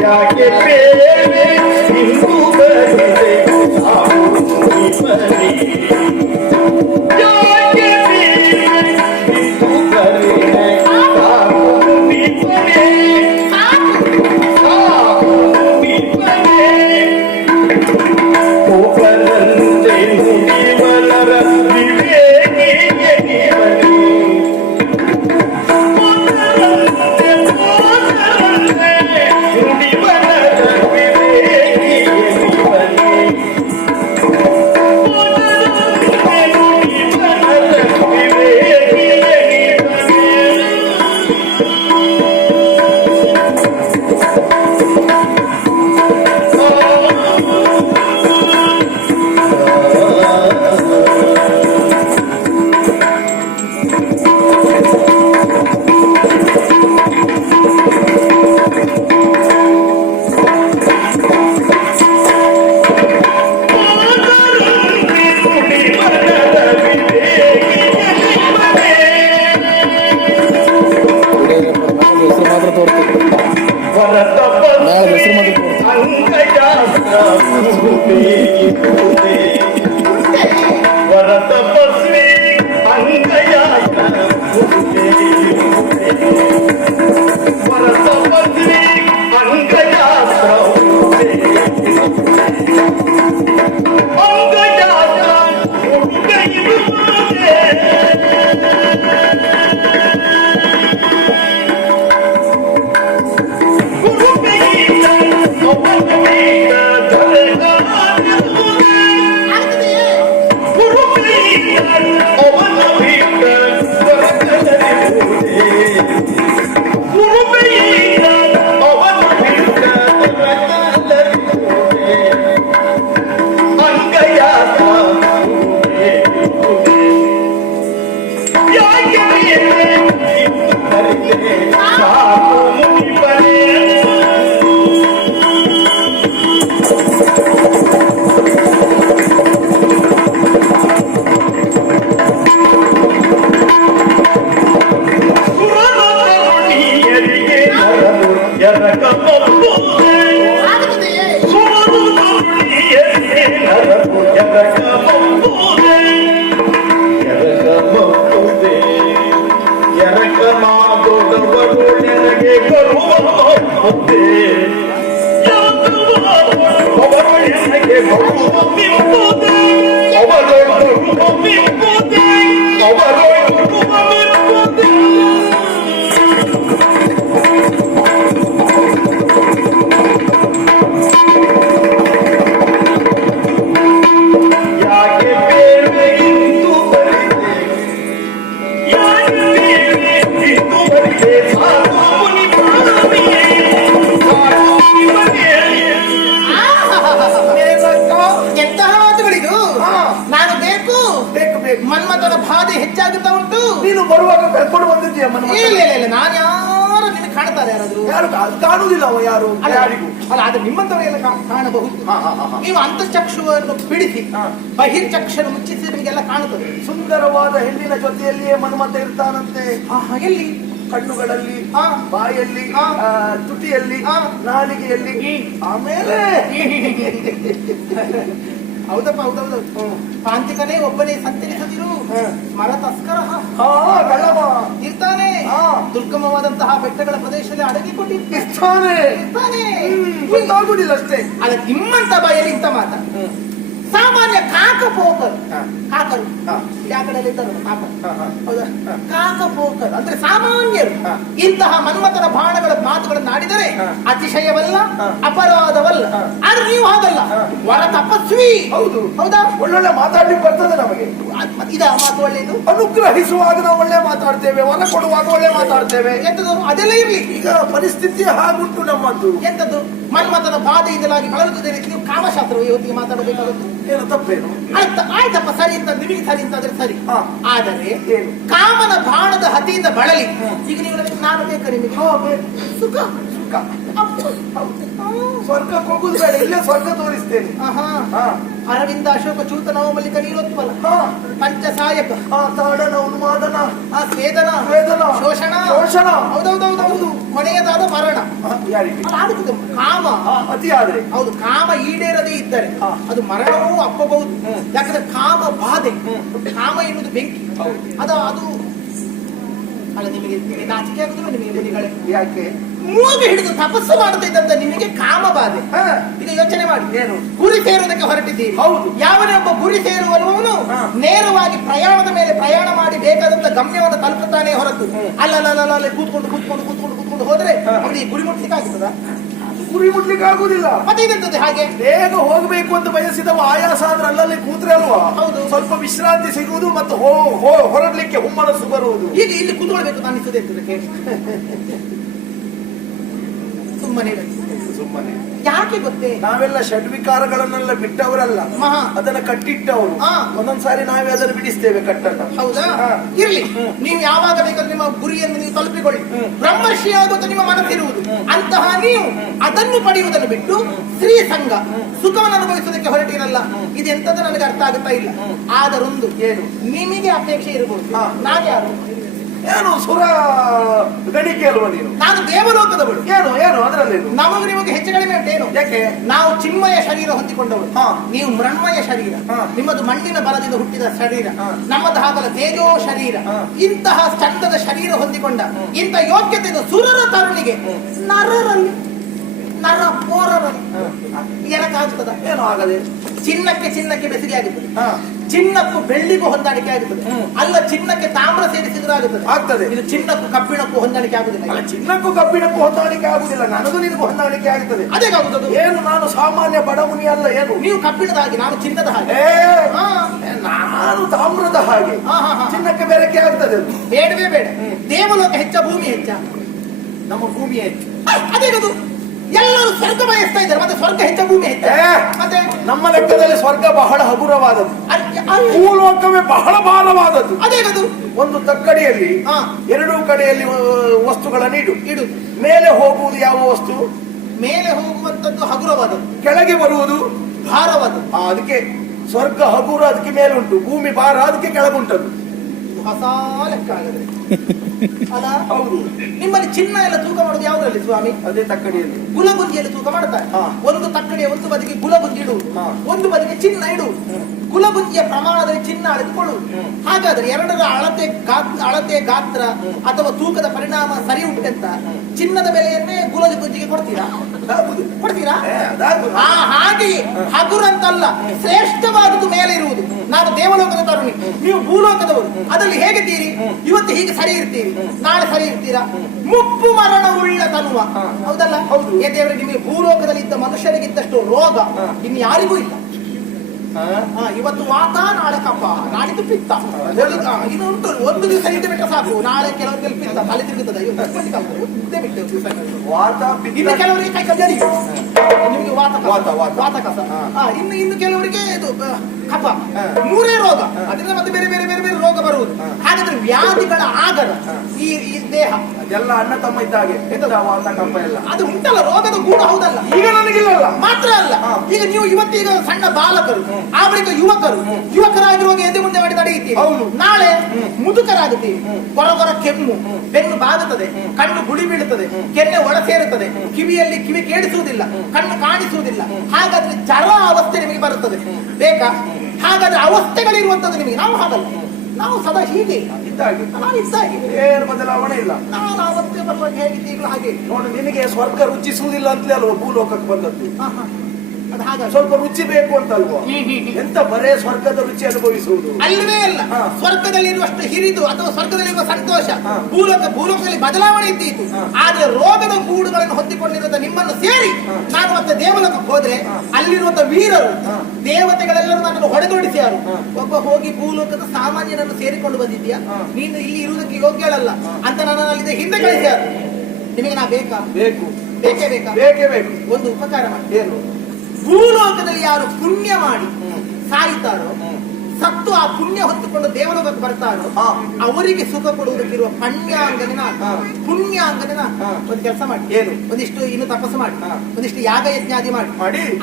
ಯಾಕೆ ಬೇರೆ ಇಂತು ಬಂದಿದೆ ಸಾಕು ನಿಮ್ಮನೆ. ಮನ್ಮಥನ ಬಾಧೆ ಹೆಚ್ಚಾಗುತ್ತಾ ಉಂಟು. ನೀನು ಬರುವಾಗ ಕರ್ಕೊಂಡು ಬಂದಿದ್ದೀಯ ಮನ್ಮಥ? ಇಲ್ಲ ಇಲ್ಲ ಇಲ್ಲ, ನಾನು ಯಾರು ನಿಮಗೆ ಕಾಣ್ತಾರೆ ಯಾರಾದ್ರು? ಯಾರು ಕಾಣುವುದಿಲ್ಲ ಅವ ಯಾರು ಯಾರಿಗೂ. ಅಲ್ಲ, ಆದ್ರೆ ನಿಮ್ಮಂತವರೆಲ್ಲ ಕಾಣಬಹುದು. ನೀವು ಅಂತಃಚಕ್ಷುವನ್ನು ಬಿಡಿಸಿ ಬಹಿರ್ಚಕ್ಷನ್ನು ಮುಚ್ಚಿಸಿ ನಿಮಗೆಲ್ಲ ಕಾಣುತ್ತದೆ. ಸುಂದರವಾದ ಹೆಣ್ಣಿನ ಜೊತೆಯಲ್ಲಿಯೇ ಮನ್ಮಥ ಇರ್ತಾನಂತೆ. ಎಲ್ಲಿ? ಕಣ್ಣುಗಳಲ್ಲಿ, ಬಾಯಲ್ಲಿ, ತುಟಿಯಲ್ಲಿ, ನಾಲಿಗೆಯಲ್ಲಿ. ಆಮೇಲೆ ಹೌದಪ್ಪ, ಹೌದೌದು. ಪಾಂತಿಕನೇ ಒಬ್ಬನೇ ಸಂಚರಿಸದಿರು ಮರ ತಸ್ಕರ ಇರ್ತಾನೆ. ದುರ್ಗಮವಾದಂತಹ ಬೆಟ್ಟಗಳ ಪ್ರದೇಶದಲ್ಲಿ ಅಡಗಿಕೊಂಡಿರ್ತಾನೆ. ಗೊತ್ತಾಗುದಿಲ್ಲ ಅಷ್ಟೇ. ಅಲ್ಲ, ನಿಮ್ಮಂತ ಬಾಯಲ್ಲಿ ಇಂತ ಮಾತ. ಸಾಮಾನ್ಯ ಕಾಕ ಕಾಕಪೋಕರು ಹಾ. ಕಾಕರು ಹಾ. ಆ ಕಡೆ ಇದ್ದಾರೆ ಕಾಕ ಹಾ, ಹಾ. ಹೌದಾ ಕಾಕಪೋಕರು ಅಂದ್ರೆ ಸಾಮಾನ್ಯರು ಹಾ. ಇಂತಹ ಮನ್ಮಥನ ಬಾಣಗಳ ಮಾತುಗಳನ್ನು ಆಡಿದರೆ ಹಾ. ಅತಿಶಯವಲ್ಲ ಹಾ. ಅಪರಾಧವಲ್ಲ ಹಾ. ಆದ್ರೆ ನೀವು ಹಾಗಲ್ಲ ಹಾ. ವರ ತಪಸ್ವಿ ಹೌದು. ಹೌದಾ ಒಳ್ಳೊಳ್ಳೆ ಮಾತಾಡ್ಲಿಕ್ಕೆ ಬರ್ತದೆ ನಮಗೆ. ಇದ ಮಾತು ಒಳ್ಳೆಯದು ಅನುಗ್ರಹಿಸುವಾಗ ನಾವು ಒಳ್ಳೆ ಮಾತಾಡ್ತೇವೆ, ವರ ಕೊಡುವಾಗ ಒಳ್ಳೆ ಮಾತಾಡ್ತೇವೆ. ಎಂತದ್ದು ಅದೆಲ್ಲ ಇರ್ಲಿ ಈಗ ಪರಿಸ್ಥಿತಿ ಹಾಗುಂಟು ನಮ್ಮದ್ದು. ಎಂತದ್ದು ಮನ್ಮಥನ ಬಾಧೆಯಿಂದಲಾಗಿ ಬಳಲುತ್ತದೆ ನೀವು ಕಾಮಶಾಸ್ತ್ರ ಇವತ್ತಿಗೆ ಮಾತಾಡಬೇಕಾಗುತ್ತೆ ಏನು ತಪ್ಪೇನು? ಆಯ್ತಪ್ಪ ಸರಿ ಅಂತ ನಿಮಗೆ ಸರಿ ಅಂತಾದ್ರೆ ಸರಿ ಹಾ. ಆದರೆ ಏನು? ಕಾಮನ ಬಾಣದ ಹತಿಯಿಂದ ಬಳಲಿ ಈಗ ನೀವು ನನಗೆ ನಾನು ಬೇಕಾ ನಿಮಗೆ ಸುಖ ಸುಖ. ಅಪ್ಪ. ಸ್ವರ್ಗಕ್ಕೆ ಹೋಗುದು ಬೇಡ, ಇಲ್ಲೇ ಸ್ವರ್ಗ ತೋರಿಸ್ತೇನೆ. ಆಹಾ. ಹಾ. ಅರವಿಂದ ಅಶೋಕ ಚೂತ ನವಮಲ್ಲಿಕ ನೀಲೋತ್ಪಲ ಹಾ. ಪಂಚಸಾಯಕ ತಾಡನ ಉನ್ಮಾದನ ಆ ಸ್ವೇದನ ವೇದನ ಶೋಷಣ ಶೋಷಣ. ಹೌದೌದೌದು ಕೊನೆಯದಾದ ಮರಣ ಯಾರಿಗೆ? ಅಲ್ಲ, ಆಗುತ್ತದೆ ಕಾಮ ಅತಿ ಆದ್ರೆ ಹೌದು ಕಾಮ ಈಡೇರದೇ ಇದ್ದರೆ ಹಾ. ಅದು ಮರಣವೂ ಅಪ್ಪಬಹುದು ಯಾಕಂದ್ರೆ ಕಾಮ ಬಾಧೆ ಕಾಮ ಎನ್ನುವುದು ಬೆಂಕಿ ಅದು ಅಲ್ಲ ನಿಮಗೆ ನಾಚಿಕೆ ಆಗುದಿಲ್ಲ ನಿಮಗೆ ಮುನಿಗಳೇ ಯಾಕೆ? ಮೂಗು ಹಿಡಿದು ತಪಸ್ಸು ಮಾಡುತ್ತಿದ್ದಂತ ನಿಮಗೆ ಕಾಮ ಬಾಧೆ ಹಾ. ಈಗ ಯೋಚನೆ ಮಾಡಿ ಏನು? ಗುರಿ ಸೇರುವುದಕ್ಕೆ ಹೊರಟಿದ್ದೀರಿ ಹೌದು. ಯಾವನೇ ಒಬ್ಬ ಗುರಿ ಸೇರುವವನು ಹಾ. ನೇರವಾಗಿ ಪ್ರಯಾಣದ ಮೇಲೆ ಪ್ರಯಾಣ ಮಾಡಿ ಬೇಕಾದಂತ ಗಮ್ಯವನ್ನು ತಲುಪುತ್ತಾನೆ ಹೊರತು ಅಲ್ಲ ಕೂತ್ಕೊಂಡು ಹೋದ್ರೆ ಅವನಿಗೆ ಗುರಿ ಮುಟ್ಲಿಕ್ಕೆ ಆಗ್ತದ? ಗುರಿ ಮುಟ್ಲಿಕ್ಕೆ ಆಗುದಿಲ್ಲ. ಮತ್ತೆ ಇದೆಂತದ್ದು ಹಾಗೆ ಬೇಗ ಹೋಗ್ಬೇಕು ಅಂತ ಬಯಸಿದವ ಆಯಾಸ ಆದ್ರೆ ಅಲ್ಲಲ್ಲಿ ಕೂತ್ರೆ ಅಲ್ವಾ ಹೌದು. ಸ್ವಲ್ಪ ವಿಶ್ರಾಂತಿ ಸಿಗುವುದು ಮತ್ತು ಹೊರಡ್ಲಿಕ್ಕೆ ಹುಮ್ಮನಸ್ಸು ಬರುವುದು. ಈಗ ಇಲ್ಲಿ ಕೂತ್ಕೊಳ್ಬೇಕು ಅನಿಸುತ್ತೆ ಅಂತದಕ್ಕೆ ಸುಮ್ಮನೆ ಸುಮ್ಮನೆ ಯಾಕೆ ಗೊತ್ತೇ ನಾವೆಲ್ಲ ಷಡ್ವಿಕಾರಗಳನ್ನೆಲ್ಲ ಬಿಟ್ಟವರಲ್ಲ, ಮಹಾ. ಅದನ್ನ ಕಟ್ಟಿಟ್ಟವರು. ಹಾ. ಒಂದೊಂದ್ಸಾರಿ ನಾವೇ ಅದನ್ನು ಬಿಡಿಸ್ತೇವೆ ಕಟ್ಟನ್ನ. ಹೌದಾ ಹಾ. ಇರ್ಲಿ ನೀವು ಯಾವಾಗ ಬೇಕಾದ್ರೆ ನಿಮ್ಮ ಗುರಿಯನ್ನು ನೀವು ತಲುಪಿಕೊಳ್ಳಿ ಬ್ರಹ್ಮರ್ಷಿ ಆಗುತ್ತ ನಿಮ್ಮ ಮನಸ್ಸಿರುವುದು ಅಂತಹ ನೀವು ಅದನ್ನು ಪಡೆಯುವುದನ್ನು ಬಿಟ್ಟು ಸ್ತ್ರೀ ಸಂಘ ಸುಖವನ್ನು ಅನುಭವಿಸುವುದಕ್ಕೆ ಹೊರಟಿರಲ್ಲ ಇದೆಂತದ್ದು ನನಗೆ ಅರ್ಥ ಆಗುತ್ತಾ ಇಲ್ಲ. ಆದರೊಂದು ಏನು? ನಿಮಗೆ ಅಪೇಕ್ಷೆ ಇರಬಹುದು ಹಾ. ನಾನು ಯಾರು? ಏನು ಸುರ ಗಣಿಕೆ ಅಲ್ವಾ ನೀನು? ನಾನು ದೇವಲೋಕದವಳು. ಏನು ಏನು ಅದರಲ್ಲೇನು? ನಮಗೆ ನಿಮಗೆ ಹೆಚ್ಚು ಕಡಿಮೆ ಉಂಟೇನು? ಯಾಕೆ? ನಾವು ಚಿನ್ಮಯ ಶರೀರ ಹೊಂದಿಕೊಂಡವರು, ಹಾ. ನೀವು ಮೃಣ್ಮಯ ಶರೀರ, ಹಾ. ನಿಮ್ಮದು ಮಣ್ಣಿನ ಬಲದಿಂದ ಹುಟ್ಟಿದ ಶರೀರ, ಹಾ. ನಮ್ಮದು ಹಾಗಲ್ಲ ತೇಜೋ ಶರೀರ. ಹಾ. ಇಂತಹ ಚಂದದ ಶರೀರ ಹೊಂದಿಕೊಂಡ ಇಂಥ ಯೋಗ್ಯತೆ ಸುರರ ತರುಣಿಗೆ ನರರಲ್ಲಿ ನರ ಪೋರರಲ್ಲಿ ಏನಕ್ಕಾಗ್ತದ? ಏನು ಆಗದೆ? ಚಿನ್ನಕ್ಕೆ ಬೆಸಿಗೆ ಆಗುತ್ತದೆ, ಹಾ. ಚಿನ್ನಕ್ಕೂ ಬೆಳ್ಳಿಗೂ ಹೊಂದಾಣಿಕೆ ಆಗುತ್ತದೆ. ಅಲ್ಲ ಚಿನ್ನಕ್ಕೆ ತಾಮ್ರ ಸೇರಿಸಿದ್ರೆ ಆಗುತ್ತದೆ, ಆಗ್ತದೆ. ಇದು ಚಿನ್ನಕ್ಕೂ ಕಬ್ಬಿಣಕ್ಕೂ ಹೊಂದಾಣಿಕೆ ಆಗುದಿಲ್ಲ. ಅಲ್ಲ, ಚಿನ್ನಕ್ಕೂ ಕಬ್ಬಿಣಕ್ಕೂ ಹೊಂದಾಣಿಕೆ ಆಗುದಿಲ್ಲ, ನನಗೂ ನಿನಗೂ ಹೊಂದಾಣಿಕೆ ಆಗ್ತದೆ. ಅದೇಗಾಗುತ್ತದೆ? ಏನು ನಾನು ಸಾಮಾನ್ಯ ಬಡಮುನಿ ಅಲ್ಲ. ಏನು ನೀವು ಕಬ್ಬಿಣದ ಹಾಗೆ, ನಾನು ಚಿನ್ನದ ಹಾಗೆ. ಏ, ಹಾ. ನಾನು ತಾಮ್ರದ ಹಾಗೆ. ಹಾ, ಹಾ, ಹಾ. ಚಿನ್ನಕ್ಕೆ ಬೆರಕೆ ಆಗ್ತದೆ ಅದು. ಬೇಡವೇ ಬೇಡ. ದೇವಲೋಕ ಹೆಚ್ಚ ಭೂಮಿ ಹೆಚ್ಚ? ನಮ್ಮ ಭೂಮಿ ಹೆಚ್ಚು. ಅದೇಗದು ಎಲ್ಲರೂ ಸ್ವರ್ಗ ಬಯಸ್ತಾ ಇದ್ದಾರೆ, ಮತ್ತೆ ಸ್ವರ್ಗ ಹೆಚ್ಚ ಭೂಮಿ ಹೆಚ್ಚ? ಏ, ಮತ್ತೆ ನಮ್ಮ ಲೆಕ್ಕದಲ್ಲಿ ಸ್ವರ್ಗ ಬಹಳ ಹಗುರವಾದದ್ದು, ಅಲ್ಲ, ಭೂಲೋಕವೇ ಬಹಳ ಭಾರವಾದದ್ದು. ಅದೇಗದು ಒಂದು ತಕ್ಕಡಿಯಲ್ಲಿ ಹಾ. ಎರಡೂ ಕಡೆಯಲ್ಲಿ ವಸ್ತುಗಳನ್ನು ಇಡು. ಮೇಲೆ ಹೋಗುವುದು ಯಾವ ವಸ್ತು? ಮೇಲೆ ಹೋಗುವಂತದ್ದು ಹಗುರವಾದದ್ದು, ಕೆಳಗೆ ಬರುವುದು ಭಾರವಾದದ್ದು. ಅದಕ್ಕೆ ಸ್ವರ್ಗ ಹಗುರ, ಅದಕ್ಕೆ ಮೇಲೆ ಉಂಟು. ಭೂಮಿ ಭಾರ, ಅದಕ್ಕೆ ಕೆಳಗುಂಟದ್ದು. ಹೊಸ ಲೆಕ್ಕ ಆಗದ್ರೆ ಅಲ್ಲ? ಹೌದು. ನಿಮ್ಮಲ್ಲಿ ಚಿನ್ನ ಎಲ್ಲ ತೂಕ ಮಾಡೋದು ಯಾವುದ್ರಲ್ಲಿ ಸ್ವಾಮಿ? ಅದೇ ತಕ್ಕಡಿಯಲ್ಲಿ. ಗುಲಗುಂಜಿಯಲ್ಲಿ ತೂಕ ಮಾಡ್ತಾರೆ. ಹಾ. ಒಂದು ತಕ್ಕಡಿಯ ಒಂದು ಬದಿಗೆ ಗುಲಗುಂಜಿ ಇಡುವುದು, ಹಾ. ಒಂದು ಬದಿಗೆ ಚಿನ್ನ ಇಡುವುದು. ಗುಲಗುಂಜಿಯ ಪ್ರಮಾಣದಲ್ಲಿ ಚಿನ್ನ ಅಳೆದುಕೊಳ್ಳುವುದು. ಹಾಗಾದ್ರೆ ಎರಡರ ಅಳತೆ ಗಾತ್ರ ಅಥವಾ ತೂಕದ ಪರಿಣಾಮ ಸರಿ ಉಂಟಂತ ಚಿನ್ನದ ಬೆಲೆಯನ್ನೇ ಗುಲಗುಂಜಿಗೆ ಕೊಡ್ತೀರಾ? ಕೊಡ್ತೀರಾ? ಹಾಗೆ ಹಗುರಂತಲ್ಲ, ಶ್ರೇಷ್ಠವಾದುದು ಮೇಲೆ ಇರುವುದು. ನಾನು ದೇವಲೋಕದ ತರುಣಿ, ನೀವು ಭೂಲೋಕದವರು. ಅದರಲ್ಲಿ ಹೇಗಿದ್ದೀರಿ? ಇವತ್ತು ಹೀಗೆ ಸರಿ ಇರ್ತೀರಿ, ನಾಳೆ ಸರಿ ಇರ್ತೀರಾ? ಮುಪ್ಪು ಮರಣ ಉಳ್ಳ ತನುವ, ಹೌದಲ್ಲ? ಹೌದು. ದೇವರಿಗೆ ನಿಮಗೆ ಭೂಲೋಕದಲ್ಲಿ ಇದ್ದ ಮನುಷ್ಯರಿಗಿದ್ದಷ್ಟು ರೋಗ ಇನ್ನು ಯಾರಿಗೂ ಇಲ್ಲ. ಇವತ್ತು ವಾತ, ನಾಳೆ ಕಪ್ಪ, ನಾಡಿದ್ದು ಪಿತ್ತ. ಇದು ಉಂಟು, ಒಂದು ದಿವಸ ಇದ್ದು ಬಿಟ್ಟರೆ ಸಾಕು, ನಾಳೆ ಕೆಲವರಿಗೆ ಪಿತ್ತ ತಲೆ ತಿರುಗುತ್ತದೆ. ವಾತ, ಪಿತ್ತ. ಇನ್ನು ಕೆಲವರಿಗೆ ಕೈ ಕಜ್ಜರಿ, ನಿಮಗೆ ವಾತ ಕಸ. ಇನ್ನು ಕೆಲವರಿಗೆ ಇದು ಕಫ. ಮೂರೇ ರೋಗ, ಅದರಿಂದ ಮತ್ತೆ ಬೇರೆ ಬೇರೆ ಬೇರೆ ಬೇರೆ ರೋಗ ಬರುವುದು. ಹಾಗಾದ್ರೆ ವ್ಯಾಧಿಗಳ ಆಗರ ಈ ದೇಹ ಎಲ್ಲ ಅಣ್ಣ ತಮ್ಮ ಇದ್ದಾಗೆ. ವಾತ ಕಪ್ಪ ಎಲ್ಲ ಅದು ಉಂಟಲ್ಲ, ರೋಗದ ಗೂಢ, ಹೌದಲ್ಲ? ಈಗ ನನಗಿಲ್ಲ. ಮಾತ್ರ ಅಲ್ಲ, ಈಗ ನೀವು ಇವತ್ತೀಗ ಸಣ್ಣ ಬಾಲಕರು, ಆ ಬಳಿಕ ಯುವಕರಾಗಿರುವಾಗ ಎದೆ ಮುಂದೆ ಮಾಡಿ ತಡೆಯುತ್ತೀರಿ. ನಾಳೆ ಮುದುಕರಾಗುತ್ತೀರಿ, ಕೊರಗೊರ ಕೆಮ್ಮು, ಬೆನ್ನು ಬಾಗುತ್ತದೆ, ಕಣ್ಣು ಗುಳಿ ಬೀಳುತ್ತದೆ, ಕೆನ್ನೆ ಒಳ ಸೇರುತ್ತದೆ, ಕಿವಿಯಲ್ಲಿ ಕಿವಿ ಕೇಳಿಸುವುದಿಲ್ಲ, ಕಣ್ಣು ಕಾಣಿಸುವುದಿಲ್ಲ. ಹಾಗಾದ್ರೆ ಜರ ಅವಸ್ಥೆ ನಿಮಗೆ ಬರುತ್ತದೆ. ಬೇಕಾ? ಹಾಗಾದ್ರೆ ಅವಸ್ಥೆಗಳಿರುವಂತದ್ದು ನಿಮಗೆ. ನಾವು ಹಾಗಲ್ಲ, ನಾವು ಸದಾ ಹೀಗೆ ಇದ್ದಾಗೆ. ನಾನು ಇದ್ದಾಗೆ, ಏನು ಬದಲಾವಣೆ ಇಲ್ಲ. ನಾನು ಅವಸ್ಥೆ ಬರುವಾಗ ಹೇಗಿದ್ದೀಗಳು ಹಾಗೆ. ನೋಡಿ, ನಿನಗೆ ಸ್ವರ್ಗ ರುಚಿಸುವುದಿಲ್ಲ ಅಂತಲೇ ಅಲ್ವಾ ಭೂಲೋಕಕ್ಕೆ ಬಂದದ್ದು. ಅದು ಹಾಗಾಗಿ ಸ್ವಲ್ಪ ರುಚಿ ಬೇಕು ಅಂತ ಅಲ್ವಾ? ಎಂತ ಬರೇ ಸ್ವರ್ಗದ ರುಚಿ ಅನುಭವಿಸುವುದು ಅಲ್ವೇ ಅಲ್ಲ. ಸ್ವರ್ಗದಲ್ಲಿರುವಷ್ಟು ಹಿರಿದು ಅಥವಾ ಸ್ವರ್ಗದಲ್ಲಿರುವ ಸಂತೋಷ ಭೂಲೋಕದಲ್ಲಿ ಬದಲಾವಣೆ ಇದ್ದೀತು. ಆದ್ರೆ ರೋಗದ ಗೂಡುಗಳನ್ನು ಹೊತ್ತಿಕೊಂಡಿರುವಂತ ನಿಮ್ಮನ್ನು ಸೇರಿ ನಾನು ಮತ್ತೆ ದೇವಲೋಕಕ್ಕೆ ಹೋದ್ರೆ ಅಲ್ಲಿರುವಂತ ವೀರರು ದೇವತೆಗಳೆಲ್ಲರೂ ನನ್ನನ್ನು ಹೊಡೆದೊಡಿಸಿಯಾರು. ಒಬ್ಬ ಹೋಗಿ ಭೂಲೋಕದ ಸಾಮಾನ್ಯನನ್ನು ಸೇರಿಕೊಂಡು ಬಂದಿದ್ಯಾ, ನೀನು ಇಲ್ಲಿ ಇರುವುದಕ್ಕೆ ಯೋಗ್ಯಳಲ್ಲ ಅಂತ ನನ್ನನ್ನು ಅಲ್ಲಿಂದ ಹಿಂದೆ ಕಳಿಸ್ಯಾರು. ನಿಮಗೆ ನಾ ಬೇಕಾ? ಬೇಕು. ಬೇಕೇ ಬೇಕಾ? ಬೇಕೇ ಬೇಕು. ಒಂದು ಉಪಕಾರ ಮಾಡಿ. ಏನು? ಭೂಲೋಕದಲ್ಲಿ ಯಾರು ಪುಣ್ಯ ಮಾಡಿ ಸಾಯ್ತಾರೋ, ಸತ್ತು ಆ ಪುಣ್ಯ ಹೊತ್ತುಕೊಂಡು ದೇವಲೋಕಕ್ಕೆ ಬರ್ತಾರೋ ಅವರಿಗೆ ಸುಖ ಕೊಡುವುದಕ್ಕಿರುವ ಪುಣ್ಯಾಂಗನೆ ಒಂದು ಕೆಲಸ ಮಾಡಿ. ಏನು? ಒಂದಿಷ್ಟು ಇನ್ನು ತಪಸ್ಸು ಮಾಡಿ, ಒಂದಿಷ್ಟು ಯಾಗ ಯಜ್ಞಾದಿ ಮಾಡಿ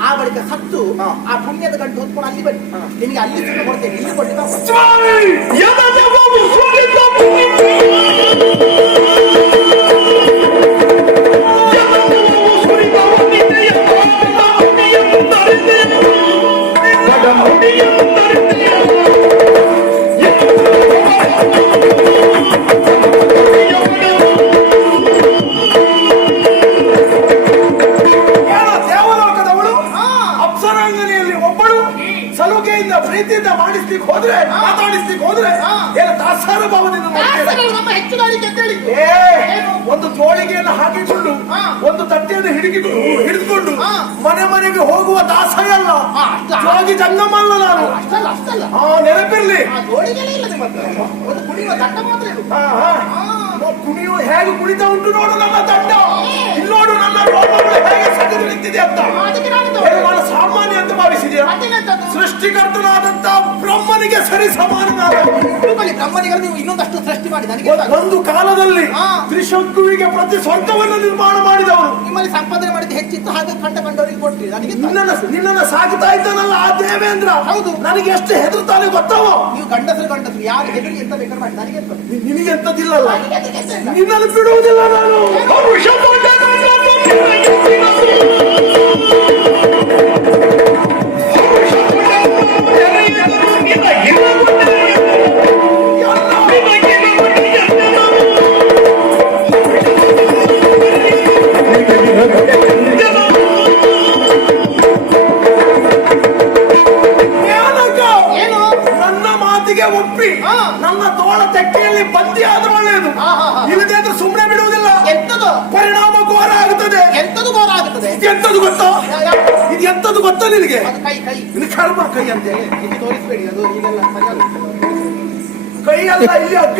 ಆ ಬಳಿಕ ಸತ್ತು ಆ ಪುಣ್ಯದ ಗಂಟು ಹೊತ್ಕೊಂಡು ಅಲ್ಲಿ ಬನ್ನಿ, ನಿಮಗೆ ಅಲ್ಲಿ ಸುಖ ಕೊಡ್ತೇನೆ. ಇಲ್ಲಿ ಕೊಟ್ಟಿದ್ದ ಪ್ರೀತಿಯಿಂದ ಮಾಡಿಸ್ಲಿಕ್ಕೆ ಹೋದ್ರೆ ಮಾತಾಡಿಸ್ಲಿಕ್ಕೆ ಹೋದ್ರೆ ಏನು ದಾಸಾರ ಭಾವದಿಂದ ಒಂದು ತೋಳಿಗೆಯನ್ನು ಹಾಕಿಕೊಂಡು ಒಂದು ತಟ್ಟೆಯನ್ನು ಹಿಡಿದುಕೊಂಡು ಮನೆ ಮನೆಗೆ ಹೋಗುವ ದಾಸ ಅಲ್ಲ, ಜೋಗಿ ಜಂಗಮ ಅಲ್ಲ ನಾನು. ನೆನಪಿರ್ಲಿ. ಕುಣಿಯು ಹೇಗೆ ಕುಣಿತ ಉಂಟು ನೋಡು ನನ್ನ ತಂಡ, ಇಲ್ಲಿ ನೋಡು ನನ್ನ ಹೇಗೆ ಸಜ್ಜದು ನಿಂತಿದೆ ಅಂತ. ನಾನು ಸಾಮಾನ್ಯ ಅಂತ ಭಾವಿಸಿದೆಯಾ? ಸೃಷ್ಟಿಕರ್ತನಾದಂತ ಬ್ರಹ್ಮನಿಗೆ ಸರಿ ಸಮಾನನಾದ ಬ್ರಹ್ಮನಿಗೆ ನೀವು ಇನ್ನೊಂದಷ್ಟು ಸೃಷ್ಟಿ ಮಾಡಿ ನನಗೆ ಒಂದು ಕಾಲದಲ್ಲಿ ತ್ರಿಶಂಕುವಿಗೆ ಪ್ರತಿ ಸ್ವರ್ಗವನ್ನು ನಿರ್ಮಾಣ ಮಾಡಿದವರು. ನಿಮ್ಮಲ್ಲಿ ಸಂಪಾದನೆ ಮಾಡಿದ ಹೆಚ್ಚಿತ್ತು, ಹಾಗೆ ಕಂಡವರಿಗೆ ಕೊಟ್ರಿ. ನನಗೆ ನಿನ್ನನ್ನು ಸಾಗುತ್ತಾ ಇದ್ದಾನಲ್ಲ ಆ ದೇವೇಂದ್ರ. ಹೌದು, ನನಗೆ ಎಷ್ಟು ಹೆದರ್ತಾನೆ ಗೊತ್ತವೋ. ನೀವು ಗಂಡಸರು ಯಾರು ಹೆದರಿ ಎಂತ ಬೇಕಾದ್ರೆ ಮಾಡಿ, ನನಗೆ ನಿನಗೆ ಎಂತದಿಲ್ಲಲ್ಲ, ನಿನ್ನನ್ನು ಬಿಡುವುದಿಲ್ಲ ನಾನು. ಒಪ್ಪಿ ನನ್ನ ತೋಳ ತೆಕ್ಕೆಯಲ್ಲಿ ಬಂದಿ ಆದ್ರೂ ಒಳ್ಳೆಯದು, ಇಲ್ಲದೆ ಇದ್ರೆ ಸುಮ್ಮನೆ ಬಿಡುವುದಿಲ್ಲ. ಎಂತದು ಪರಿಣಾಮ ಘೋರ ಆಗುತ್ತದೆ. ಎಂತದು ಘೋರ ಆಗುತ್ತದೆ? ಎಂತದು ಗೊತ್ತಾ? ಇದು ಎಂತದು ಗೊತ್ತಾ ನಿನಗೆ? ಕೈ ಕರ್ಮ ಕೈ ಅಂತೇಳಿ ತೋರಿಸ್ಬೇಡಿ, ಅದು ಈಗೆಲ್ಲ ಕೈ ಅಲ್ಲ,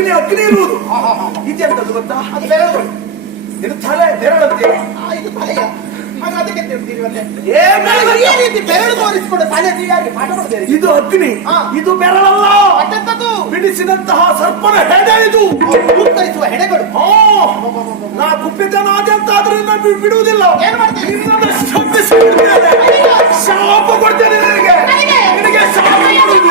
ಇಲ್ಲಿ ಅಗ್ನಿ ಇರುವುದು. ಇದೆಂತದ್ದು ಗೊತ್ತಾ? ಅದು ಬೆರಳು. ಇದು ತಲೆ ಬೆರಳಂತೆ. ಇದು ತಲೆಯ ಅದಕ್ಕೆ ಬೆರಳು ತೋರಿಸಿಕೊಂಡು ಪಾಠ ಮಾಡ್ತೇನೆ. ಇದು ಅಗ್ನಿ, ಇದು ಬೆರಳಲ್ಲ. ಬಿಡಿಸಿದಂತಹ ಸರ್ಪನ ಹೆಡೆ, ಇದು ಉತ್ತರಿಸುವ ಹೆಡೆಗಳು. ನಾ ಕುಪ್ಪಿತನಾದೆ ಅಂತ ಆದ್ರೆ ಬಿಡುವುದಿಲ್ಲ. ಏನ್ ಮಾಡ್ತೀನಿ? ಶಾಪ ಕೊಡ್ತೇನೆ ನಿನಗೆ, ನಿನಗೆ ಶಾಪ ಕೊಡುವುದು.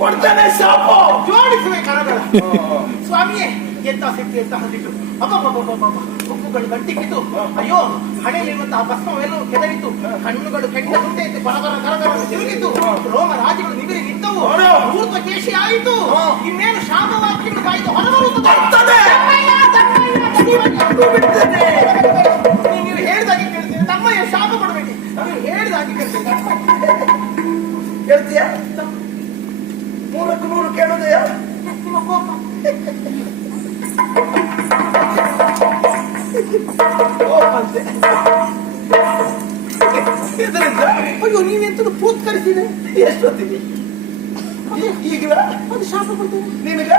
ಕೊಡ್ತಾನೆ ಶಾಪ. ಜೋಡಿಸುವೆ ಕರಗಳ ಸ್ವಾಮಿಯೇ, ಎಂತ ಸಿಟ್ಟು, ಎಂತ ಹಸಿಟ್ಟು. ಮುಕ್ಕುಗಳು ಗಂಟಿಕ್ಕಿತು. ಅಯ್ಯೋ, ಹಣೆಯಲ್ಲಿರುವಂತಹ ಭಸ್ಮವೆಲ್ಲೂ ಕೆದರಿತು. ಕಣ್ಣುಗಳು ಕೆಂಡ ಮುಂದೆ ಕರಗರ ತಿರುಗಿತು. ರೋಮ ರಾಜಿಗಳು ನಿಗರಿ ನಿಂತವು. ಊರ್ಧ್ವ ಕೇಶಿ ಆಯಿತು. ಇನ್ನೇನು ಶಾಪವಾಕ್ಯಗಳು ಬಾಯಿತು ಹೊರಬರುತ್ತದೆ. ನೀವು ಹೇಳಿದಾಗೆ ಕೇಳ್ತೀನಿ. ತಮ್ಮಯ್ಯ ಶಾಪ ಕೊಡಬೇಡಿ, ನೀವು ಹೇಳಿದಾಗೆ ಕೇಳ್ತೀನಿ. ಕೇಳ್ತೀಯ? ಮತ್ತೆ ಇದರಿಂದ ಅಯ್ಯೋ ನೀವೆಂತದ್ದು ಪೂತ್ಕರಿಸಿದೆ ಎಷ್ಟೊತ್ತಿಗೆ ಈಗಲ ಒಂದು ಶಾಪ ಕೊಡ್ತೇನೆ ನಿನಗ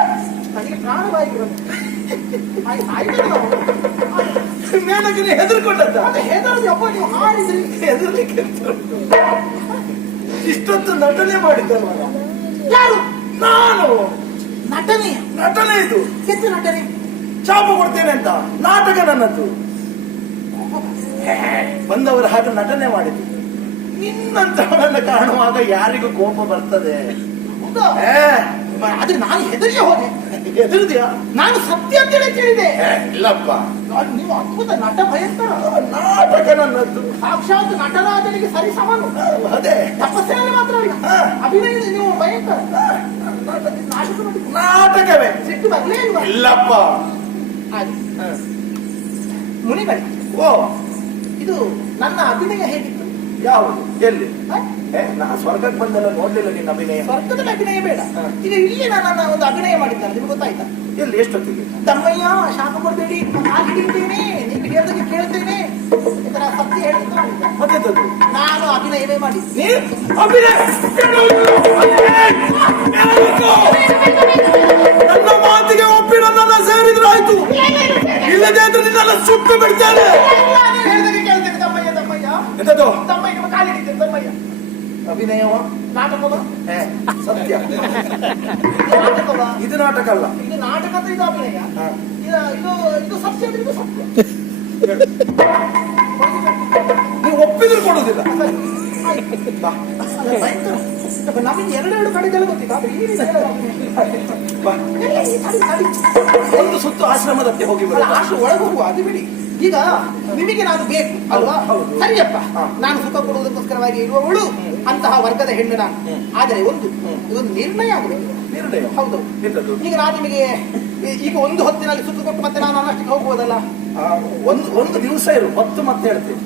ನನಗೆ ಪ್ರಾಣವಾಯಿತು ಮೇಲಕ್ಕೆ ಹೆದರ್ಕೊಂಡದ್ದ ಹೆದರ್ದು ಅಪ್ಪ ನೀವು ಹಾರಿದ್ರಿ ಹೆದರ್ಲಿಕ್ಕೆ ಇಷ್ಟೊತ್ತು ನಟನೆ ಮಾಡಿದ್ದಲ್ವ ಯಾರು ನಾನು ನಟನೆ ನಟನೆ ಇದು ಎಂತ ನಟನೆ ಶಾಪ ಕೊಡ್ತೇನೆ ಅಂತ ನಾಟಕ ನನ್ನದು ಬಂದವರು ಹಾಗೆ ನಟನೆ ಮಾಡಿದ್ದು ನಿನ್ನಂತವರನ್ನ ಕಾಣುವಾಗ ಯಾರಿಗೂ ಕೋಪ ಬರ್ತದೆ ಹೌದಾ? ಏ, ಆದ್ರೆ ನಾನು ಹೆದರಿಯೇ ಹೋದೆ ಹೆದರ್ದಿಯಾ ನಾನು ಸತ್ಯ ಅಂತೇಳಿ ಕೇಳಿದೆ ಇಲ್ಲಪ್ಪ ನೀವು ಅದ್ಭುತ ನಟ ಭಯಂಕರ ನಾಟಕ ನನ್ನದ್ದು ಸಾಕ್ಷಾತ್ ನಟರಾಜನಿಗೆ ಸರಿ ಸಮಾನು ಅದೇ ತಪಸ್ಸೆಯಲ್ಲಿ ಮಾತ್ರ ಅಲ್ಲ ಹಾ. ಅಭಿನಯದಲ್ಲಿ ನೀವು ಭಯಂಕರ ನಾಟಕ ನೋಡಿ ನಾಟಕವೇ ಸಿಟ್ಟು ಬರ್ಲೇ ಇಲ್ವಾ ಇಲ್ಲಪ್ಪ ಹಾಗೆ ಮುನಿಗಳೇ ಓ ಇದು ನನ್ನ ಅಭಿನಯ ಹೇಗಿತ್ತು ಯಾವುದು ಎಲ್ಲಿ ಹ? ನಾ ಸ್ವರ್ಗಕ್ಕೆ ಬಂದೆಲ್ಲ ನೋಡ್ಲಿಲ್ಲ ನಿನ್ನ ಅಭಿನಯ ಸ್ವರ್ಗದಲ್ಲಿ ಅಭಿನಯ ಬೇಡ ಹಾ. ಈಗ ಇಲ್ಲಿ ನಾನು ಒಂದು ಅಭಿನಯ ಮಾಡಿದ್ದಾರೆ ನಿಮ್ಗೆ ಗೊತ್ತಾಯ್ತಾ ಎಲ್ಲಿ ಎಷ್ಟೊತ್ತಿಗೆ ತಮ್ಮಯ್ಯ ಶಾಪ ಕೊಡಬೇಡಿ ಕಾಲು ಹಿಡಿತೇನೆ ನೀವು ಹೇಳಿದಾಗ ಕೇಳ್ತೇನೆ ಈ ತರ ಸತ್ಯ ಹೇಳಿದ್ರೆ ಮತ್ತೆಂತದ್ದು ನಾನು ಅಭಿನಯವೇ ಮಾಡಿ ನೀ ಅಭಿನಯ ನನ್ನ ಮಾತಿಗೆ ಒಪ್ಪಿ ನನ್ನನ್ನ ಸೇರಿದ್ರಾಯ್ತು ಇಲ್ಲದೆ ಅಂದ್ರೆ ನಿನ್ನೆಲ್ಲ ಸುಟ್ಟು ಬಿಡ್ತೇನೆ ನೀವು ಹೇಳಿದಾಗ ಕೇಳ್ತೇನೆ ತಮ್ಮಯ್ಯ ತಮ್ಮಯ್ಯ ಎಂತದ್ದು ತಮ್ಮಯ್ಯ ನಿಮ್ಮ ಕಾಲು ಹಿಡಿತೇನೆ ತಮ್ಮಯ್ಯ ಅಭಿನಯವ ನಾಟಕವ ಸತ್ಯ ನಾಟಕವ ಇದು ನಾಟಕ ಅಲ್ಲ ಇದು ನಾಟಕ ಅಂದ್ರೆ ಇದು ಅಭಿನಯ ಹಾ. ಇದು ಸತ್ಯ ಅಂದ್ರೆ ಇದು ಸತ್ಯ ನೀವು ಒಪ್ಪಿದ್ರು ಕೊಡುದಿಲ್ಲ ಬಾ. ಭಯಂಕರ. ನಮಗೆ ಎರಡೆರಡು ಕಡೆಗೆಲ್ಲ ಗೊತ್ತಿಲ್ಲ ಆದ್ರೆ ಈ ರೀತಿ ಎಲ್ಲ ಅಭಿನಯ. ಬಾ. ತಡಿ, ತಡಿ. ಒಂದು ಸುತ್ತು ಆಶ್ರಮದಕ್ಕೆ ಹೋಗಿ ಅಲ್ಲ, ಬರುವ ಆಶು ಒಳಗೆ ಹೋಗುವ ಅದು ಬಿಡಿ ಈಗ ನಿಮಗೆ ನಾನು ಬೇಕು ಅಲ್ವಾ ಹೌದು. ಸರಿಯಪ್ಪ ಹಾ. ನಾನು ಸುಖ ಕೊಡುವುದಕ್ಕೋಸ್ಕರವಾಗಿ ಇರುವವಳು ಅಂತಹ ವರ್ಗದ ಹೆಣ್ಣು ನಾನು ಆದರೆ ಇದೊಂದು ನಿರ್ಣಯ ಆಗಬೇಕು ನಿರ್ಣಯ ಹೌದು ಎಂತದ್ದು ಈಗ ನಾನು ನಿಮಗೆ ಈಗ ಒಂದು ಹೊತ್ತಿನಲ್ಲಿ ಸುಖ ಕೊಟ್ಟು ಮತ್ತೆ ನಾನು ಅನ್ನಷ್ಟಕ್ಕೆ ಹೋಗ್ಬೋದಲ್ಲ ಒಂದು ದಿವಸ ಇರು ಹೊತ್ತು ಮತ್ತೆ ಹೇಳ್ತೀನಿ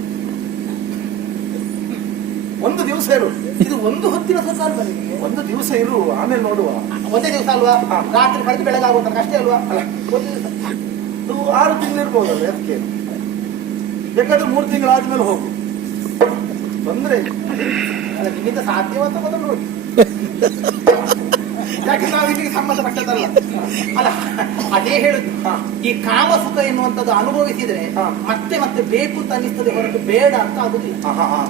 ಒಂದು ದಿವಸ ಇರು ಇದು ಒಂದು ಹೊತ್ತಿನ ಸುಖ ಅಲ್ವಾ ನಿಮಗೆ ಒಂದು ದಿವಸ ಇರು ಆಮೇಲೆ ನೋಡುವ ಒಂದೇ ದಿವಸ ಅಲ್ವಾ ಹಾ. ರಾತ್ರಿ ಕಳೆದು ಬೆಳಗಾಗುವ ತನಕ ಅಷ್ಟೇ ಅಲ್ವಾ ಅಲ್ಲ. ಒಂದು ದಿವಸ ಅದು 6 ತಿಂಗಳು ಇರ್ಬೋದಲ್ಲ ಅದಕ್ಕೆ ಬೇಕಾದ್ರೆ 3 ತಿಂಗಳಾದ್ಮೇಲೆ ಹೋಗು ತೊಂದ್ರೆ ಇಲ್ಲ. ಅಲ್ಲ ನಿಮ್ಮಿಂದ ಸಾಧ್ಯವಂತ ಮೊದಲು ನೋಡಿ ಯಾಕೆ ನಾವು ಇಲ್ಲಿಗೆ ಸಂಬಂಧಪಟ್ಟದಲ್ಲ ಅಲ್ಲ ಅದೇ ಹೇಳುದು ಈ ಕಾಮ ಸುಖ ಎನ್ನುವಂಥದ್ದು ಅನುಭವಿಸಿದ್ರೆ ಹಾ. ಮತ್ತೆ ಮತ್ತೆ ಬೇಕು ಅಂತ ಅನಿಸ್ತದೆ ಹೊರತು ಬೇಡ ಅಂತ ಆಗುದಿಲ್ಲ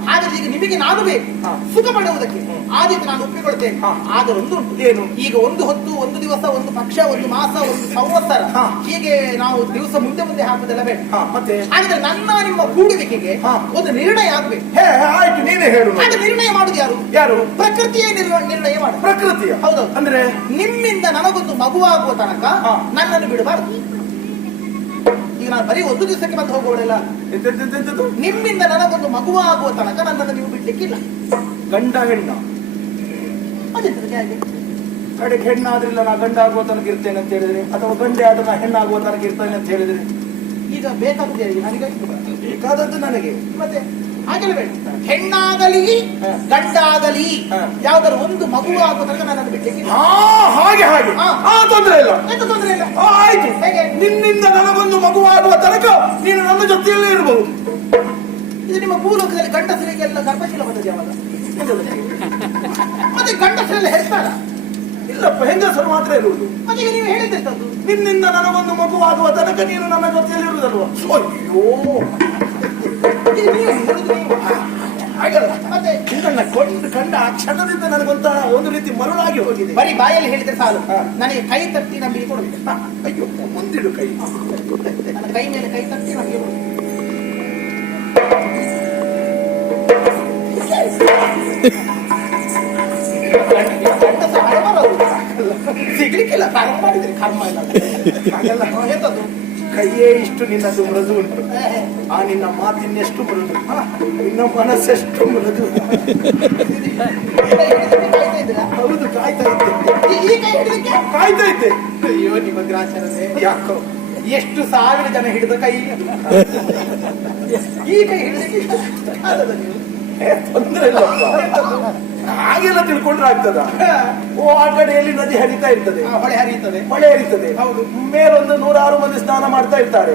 ಹಾಗಾದ್ರೆ ಈಗ ನಿಮಗೆ ನಾನು ಬೇಕು ಹಾ. ಸುಖ ಪಡುವುದಕ್ಕೆ ಆದಿತ್ತು ನಾನು ಒಪ್ಪಿಕೊಳ್ತೇನೆ ಹಾ. ಆದರೆ ಒಂದು ಉಂಟು ಏನು? ಈಗ ಒಂದು ಹೊತ್ತು ಒಂದು ದಿವಸ ಒಂದು ಪಕ್ಷ ಒಂದು ಮಾಸ ಒಂದು ಸಂವತ್ಸರ ಹಾ. ಹೀಗೆ ನಾವು ದಿವಸ ಮುಂದೆ ಮುಂದೆ ಹಾಕುದೆಲ್ಲ ಬೇಡ ಮತ್ತೆ ಹಾಗಾದ್ರೆ ನನ್ನ ನಿಮ್ಮ ಕೂಡುವಿಕೆಗೆ ಹಾ. ಒಂದು ನಿರ್ಣಯ ಆಗ್ಬೇಕು ಆಯ್ತು ನೀನೇ ಹೇಳು ಆಗ ನಿರ್ಣಯ ಮಾಡುದು ಯಾರು ಯಾರು ಪ್ರಕೃತಿಯೇ ನಿರ್ಣಯ ಮಾಡುದು ಪ್ರಕೃತಿಯ ಹೌದು ಅಂದ್ರೆ ನಿಮ್ಮಿಂದ ನನಗೊಂದು ಮಗುವಾಗುವ ತನಕ ಹಾ. ನನ್ನನ್ನು ಬಿಡಬಾರದು ಈಗ ನಾನು ಬರೀ ಒಂದು ದಿವಸಕ್ಕೆ ಬಂದು ಹೋಗುವಳೆಲ್ಲ ಎಂತೆಂತೆಂತೆಂತದ್ದು? ನಿಮ್ಮಿಂದ ನನಗೊಂದು ಮಗುವಾಗುವ ತನಕ ನನ್ನನ್ನು ನೀವು ಬಿಡ್ಲಿಕ್ಕಿಲ್ಲ ಗಂಡ ಹೆಣ್ಣ ಅದೆಂತದಕ್ಕೆ ಹಾಗೆ ಕಡೆಗೆ ಹೆಣ್ಣಾದ್ರಿಲ್ಲ ನಾ ಗಂಡ ಆಗುವ ತನಕ ಇರ್ತೇನೆ ಅಂತ ಹೇಳಿದ್ರೆ ಅಥವಾ ಗಂಡೆ ಆದ್ರೆ ನಾ ಹೆಣ್ಣಾಗುವ ತನಕ ಇರ್ತೇನೆ ಅಂತ ಹೇಳಿದ್ರೆ ಈಗ ಬೇಕಾಗುದೇ ಹಾಗೆ ನನಗೆ ಬೇಕಾದದ್ದು ನನಗೆ ಮತ್ತೆ ಹಾಗೆಲ್ಲ ಬೇಡ ಹೆಣ್ಣಾಗಲಿ ಹಾ. ಗಂಡಾಗಲಿ ಹಾ. ಯಾವ್ದಾದ್ರು ಒಂದು ಮಗುವಾಗುವ ತನಕ ನನ್ನನ್ನು ಬಿಡ್ಲಿಕ್ಕಿಲ್ಲ ಹಾಗೆ ಹಾ. ತೊಂದ್ರೆ ಇಲ್ಲ ಎಂತ ತೊಂದರೆ ಇಲ್ಲ ಆಯ್ತು ಹೇಗೆ? ನಿನ್ನಿಂದ ನನಗೊಂದು ಮಗುವಾಗುವ ತನಕ ನೀನು ನನ್ನ ಜೊತೆಯಲ್ಲೇ ಇರಬಹುದು ಇದು ನಿಮ್ಮ ಭೂಲೋಕದಲ್ಲಿ ಗಂಡಸರಿಗೆಲ್ಲ ಗರ್ಭಶೀಲ ಬಂದದ್ದು ಯಾವಾಗ ಮತ್ತೆ ಗಂಡಸರೆಲ್ಲ ಹೆರ್ತಾರ ಇಲ್ಲಪ್ಪ ಹೆಂಗಸರು ಮಾತ್ರ ಇರುವುದು ಮತ್ತೆ ಈಗ ನೀವು ಹೇಳಿದ್ದೆಂತದ್ದು ನಿನ್ನಿಂದ ನನಗೊಂದು ಮಗುವಾಗುವ ತನಕ ನೀನು ನನ್ನ ಜೊತೆಯಲ್ಲಿ ಇರುವುದಲ್ವಾ ಅಯ್ಯೋ ಈಗ ನೀವು ಹೇಳುದು ನೀವು. ಹಾಗಲ್ಲ ಮತ್ತೆ ನಿನ್ನನ್ನ ಕಂಡ ಆ ಕ್ಷಣದಿಂದ ನನಗೊಂತ ಒಂದು ರೀತಿ ಮರುಳಾಗಿ ಹೋಗಿದೆ ಬರೀ ಬಾಯಲ್ಲಿ ಹೇಳಿದ್ರೆ ಸಾಲು ಹಾ. ನನಗೆ ಕೈ ತಟ್ಟಿ ನಂಬಿಕೆ ಕೊಡಬೇಕು ಅಯ್ಯೋ ಮುಂದಿಡು ಕೈ ನನ್ನ ಕೈ ಮೇಲೆ ಕೈ ತಟ್ಟಿ ನಂಬಿಕೆ ಕೊಡಬೇಕು ಗಂಡಸ ಹಣಬಾರದು. ಸಿಗ್ಲಿಕ್ಕಿಲ್ಲ ಪ್ರಾರಂಭ ಮಾಡಿದ್ರೆ ಕರ್ಮ ಇಲ್ಲ ಹಾಗಲ್ಲ ಎಂತದ್ದು ಕೈಯೇ ಇಷ್ಟು ನಿನ್ನದು ಮೃದು ಉಂಟು ಆ ನಿನ್ನ ಮಾತಿನೆಷ್ಟು ಮೃದು ನಿನ್ನ ಮನಸ್ಸೆಷ್ಟು ಮೃದು ಕೈ ಹಿಡಿದಕ್ಕೆ ಕಾಯ್ತಾ ಇದ್ದೀರಾ? ಹೌದು ಕಾಯ್ತಾ ಇದ್ದೆ ಈ ಕೈ ಹಿಡಿದಕ್ಕೆ ಕಾಯ್ತಾ ಇದ್ದೆ ಅಯ್ಯೋ ನಿಮ್ಮ ಗ್ರಾಚಾರವೇ ಯಾಕೋ ಎಷ್ಟು ಸಾವಿರ ಜನ ಹಿಡಿದ ಕೈ ಈ ಕೈ ಹಿಡಿದಕ್ಕೆ ನೀವು ತೊಂದ್ರೆ ಇಲ್ಲಪ್ಪ ಹಾಗೆಲ್ಲ ತಿಳ್ಕೊಂಡ್ರೆ ಆಗ್ತದ? ಓ, ಆ ಕಡೆಯಲ್ಲಿ ನದಿ ಹರಿತಾ ಇರ್ತದೆ, ಹೊಳೆ ಹರಿಯುತ್ತದೆ, ಮಳೆ ಹರಿತದೆ. ಹೌದು. ಮೇಲೊಂದು 106 ಮಂದಿ ಸ್ನಾನ ಮಾಡ್ತಾ ಇರ್ತಾರೆ,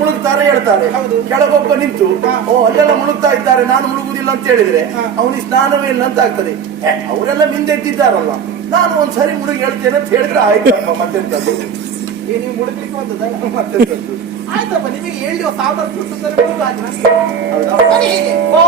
ಮುಳುಗ್ತಾರೆ ಹೇಳ್ತಾರೆ. ಹೌದು. ಕೆಳಗೊಬ್ಬ ನಿಂತು ಓ ಅಲ್ಲೆಲ್ಲ ಮುಳುಗ್ತಾ ಇದ್ದಾರೆ, ನಾನು ಮುಳುಗುದಿಲ್ಲ ಅಂತ ಹೇಳಿದ್ರೆ ಅವನಿಗೆ ಸ್ನಾನವೇ ಇಲ್ಲ ಅಂತ ಆಗ್ತದೆ. ಅವರೆಲ್ಲ ಮಿಂದೆದ್ದಿದ್ದಾರಲ್ಲ, ನಾನು ಒಂದ್ಸರಿ ಮುಳುಗಿ ಹೇಳ್ತೇನೆ ಅಂತ ಹೇಳಿದ್ರೆ ಆಯ್ತಪ್ಪ, ಮತ್ತೆಂತದ್ದು? ನೀವು ಮುಳುಗ್ಲಿಕ್ಕೆ ಬಂದದಲ್ಲ, ಮತ್ತೆಂತದ್ದು? ಆಯ್ತಪ್ಪ. ನಿಮಗೆ ಹೇಳುವ ಸಾಮರ್ಥ್ಯ ಉಂಟಂದ್ರೆ ಮುಳುಗು ಹಾಗೆ. ಹೌದಾ? ಸರಿ, ಹೀಗೆ. ಓ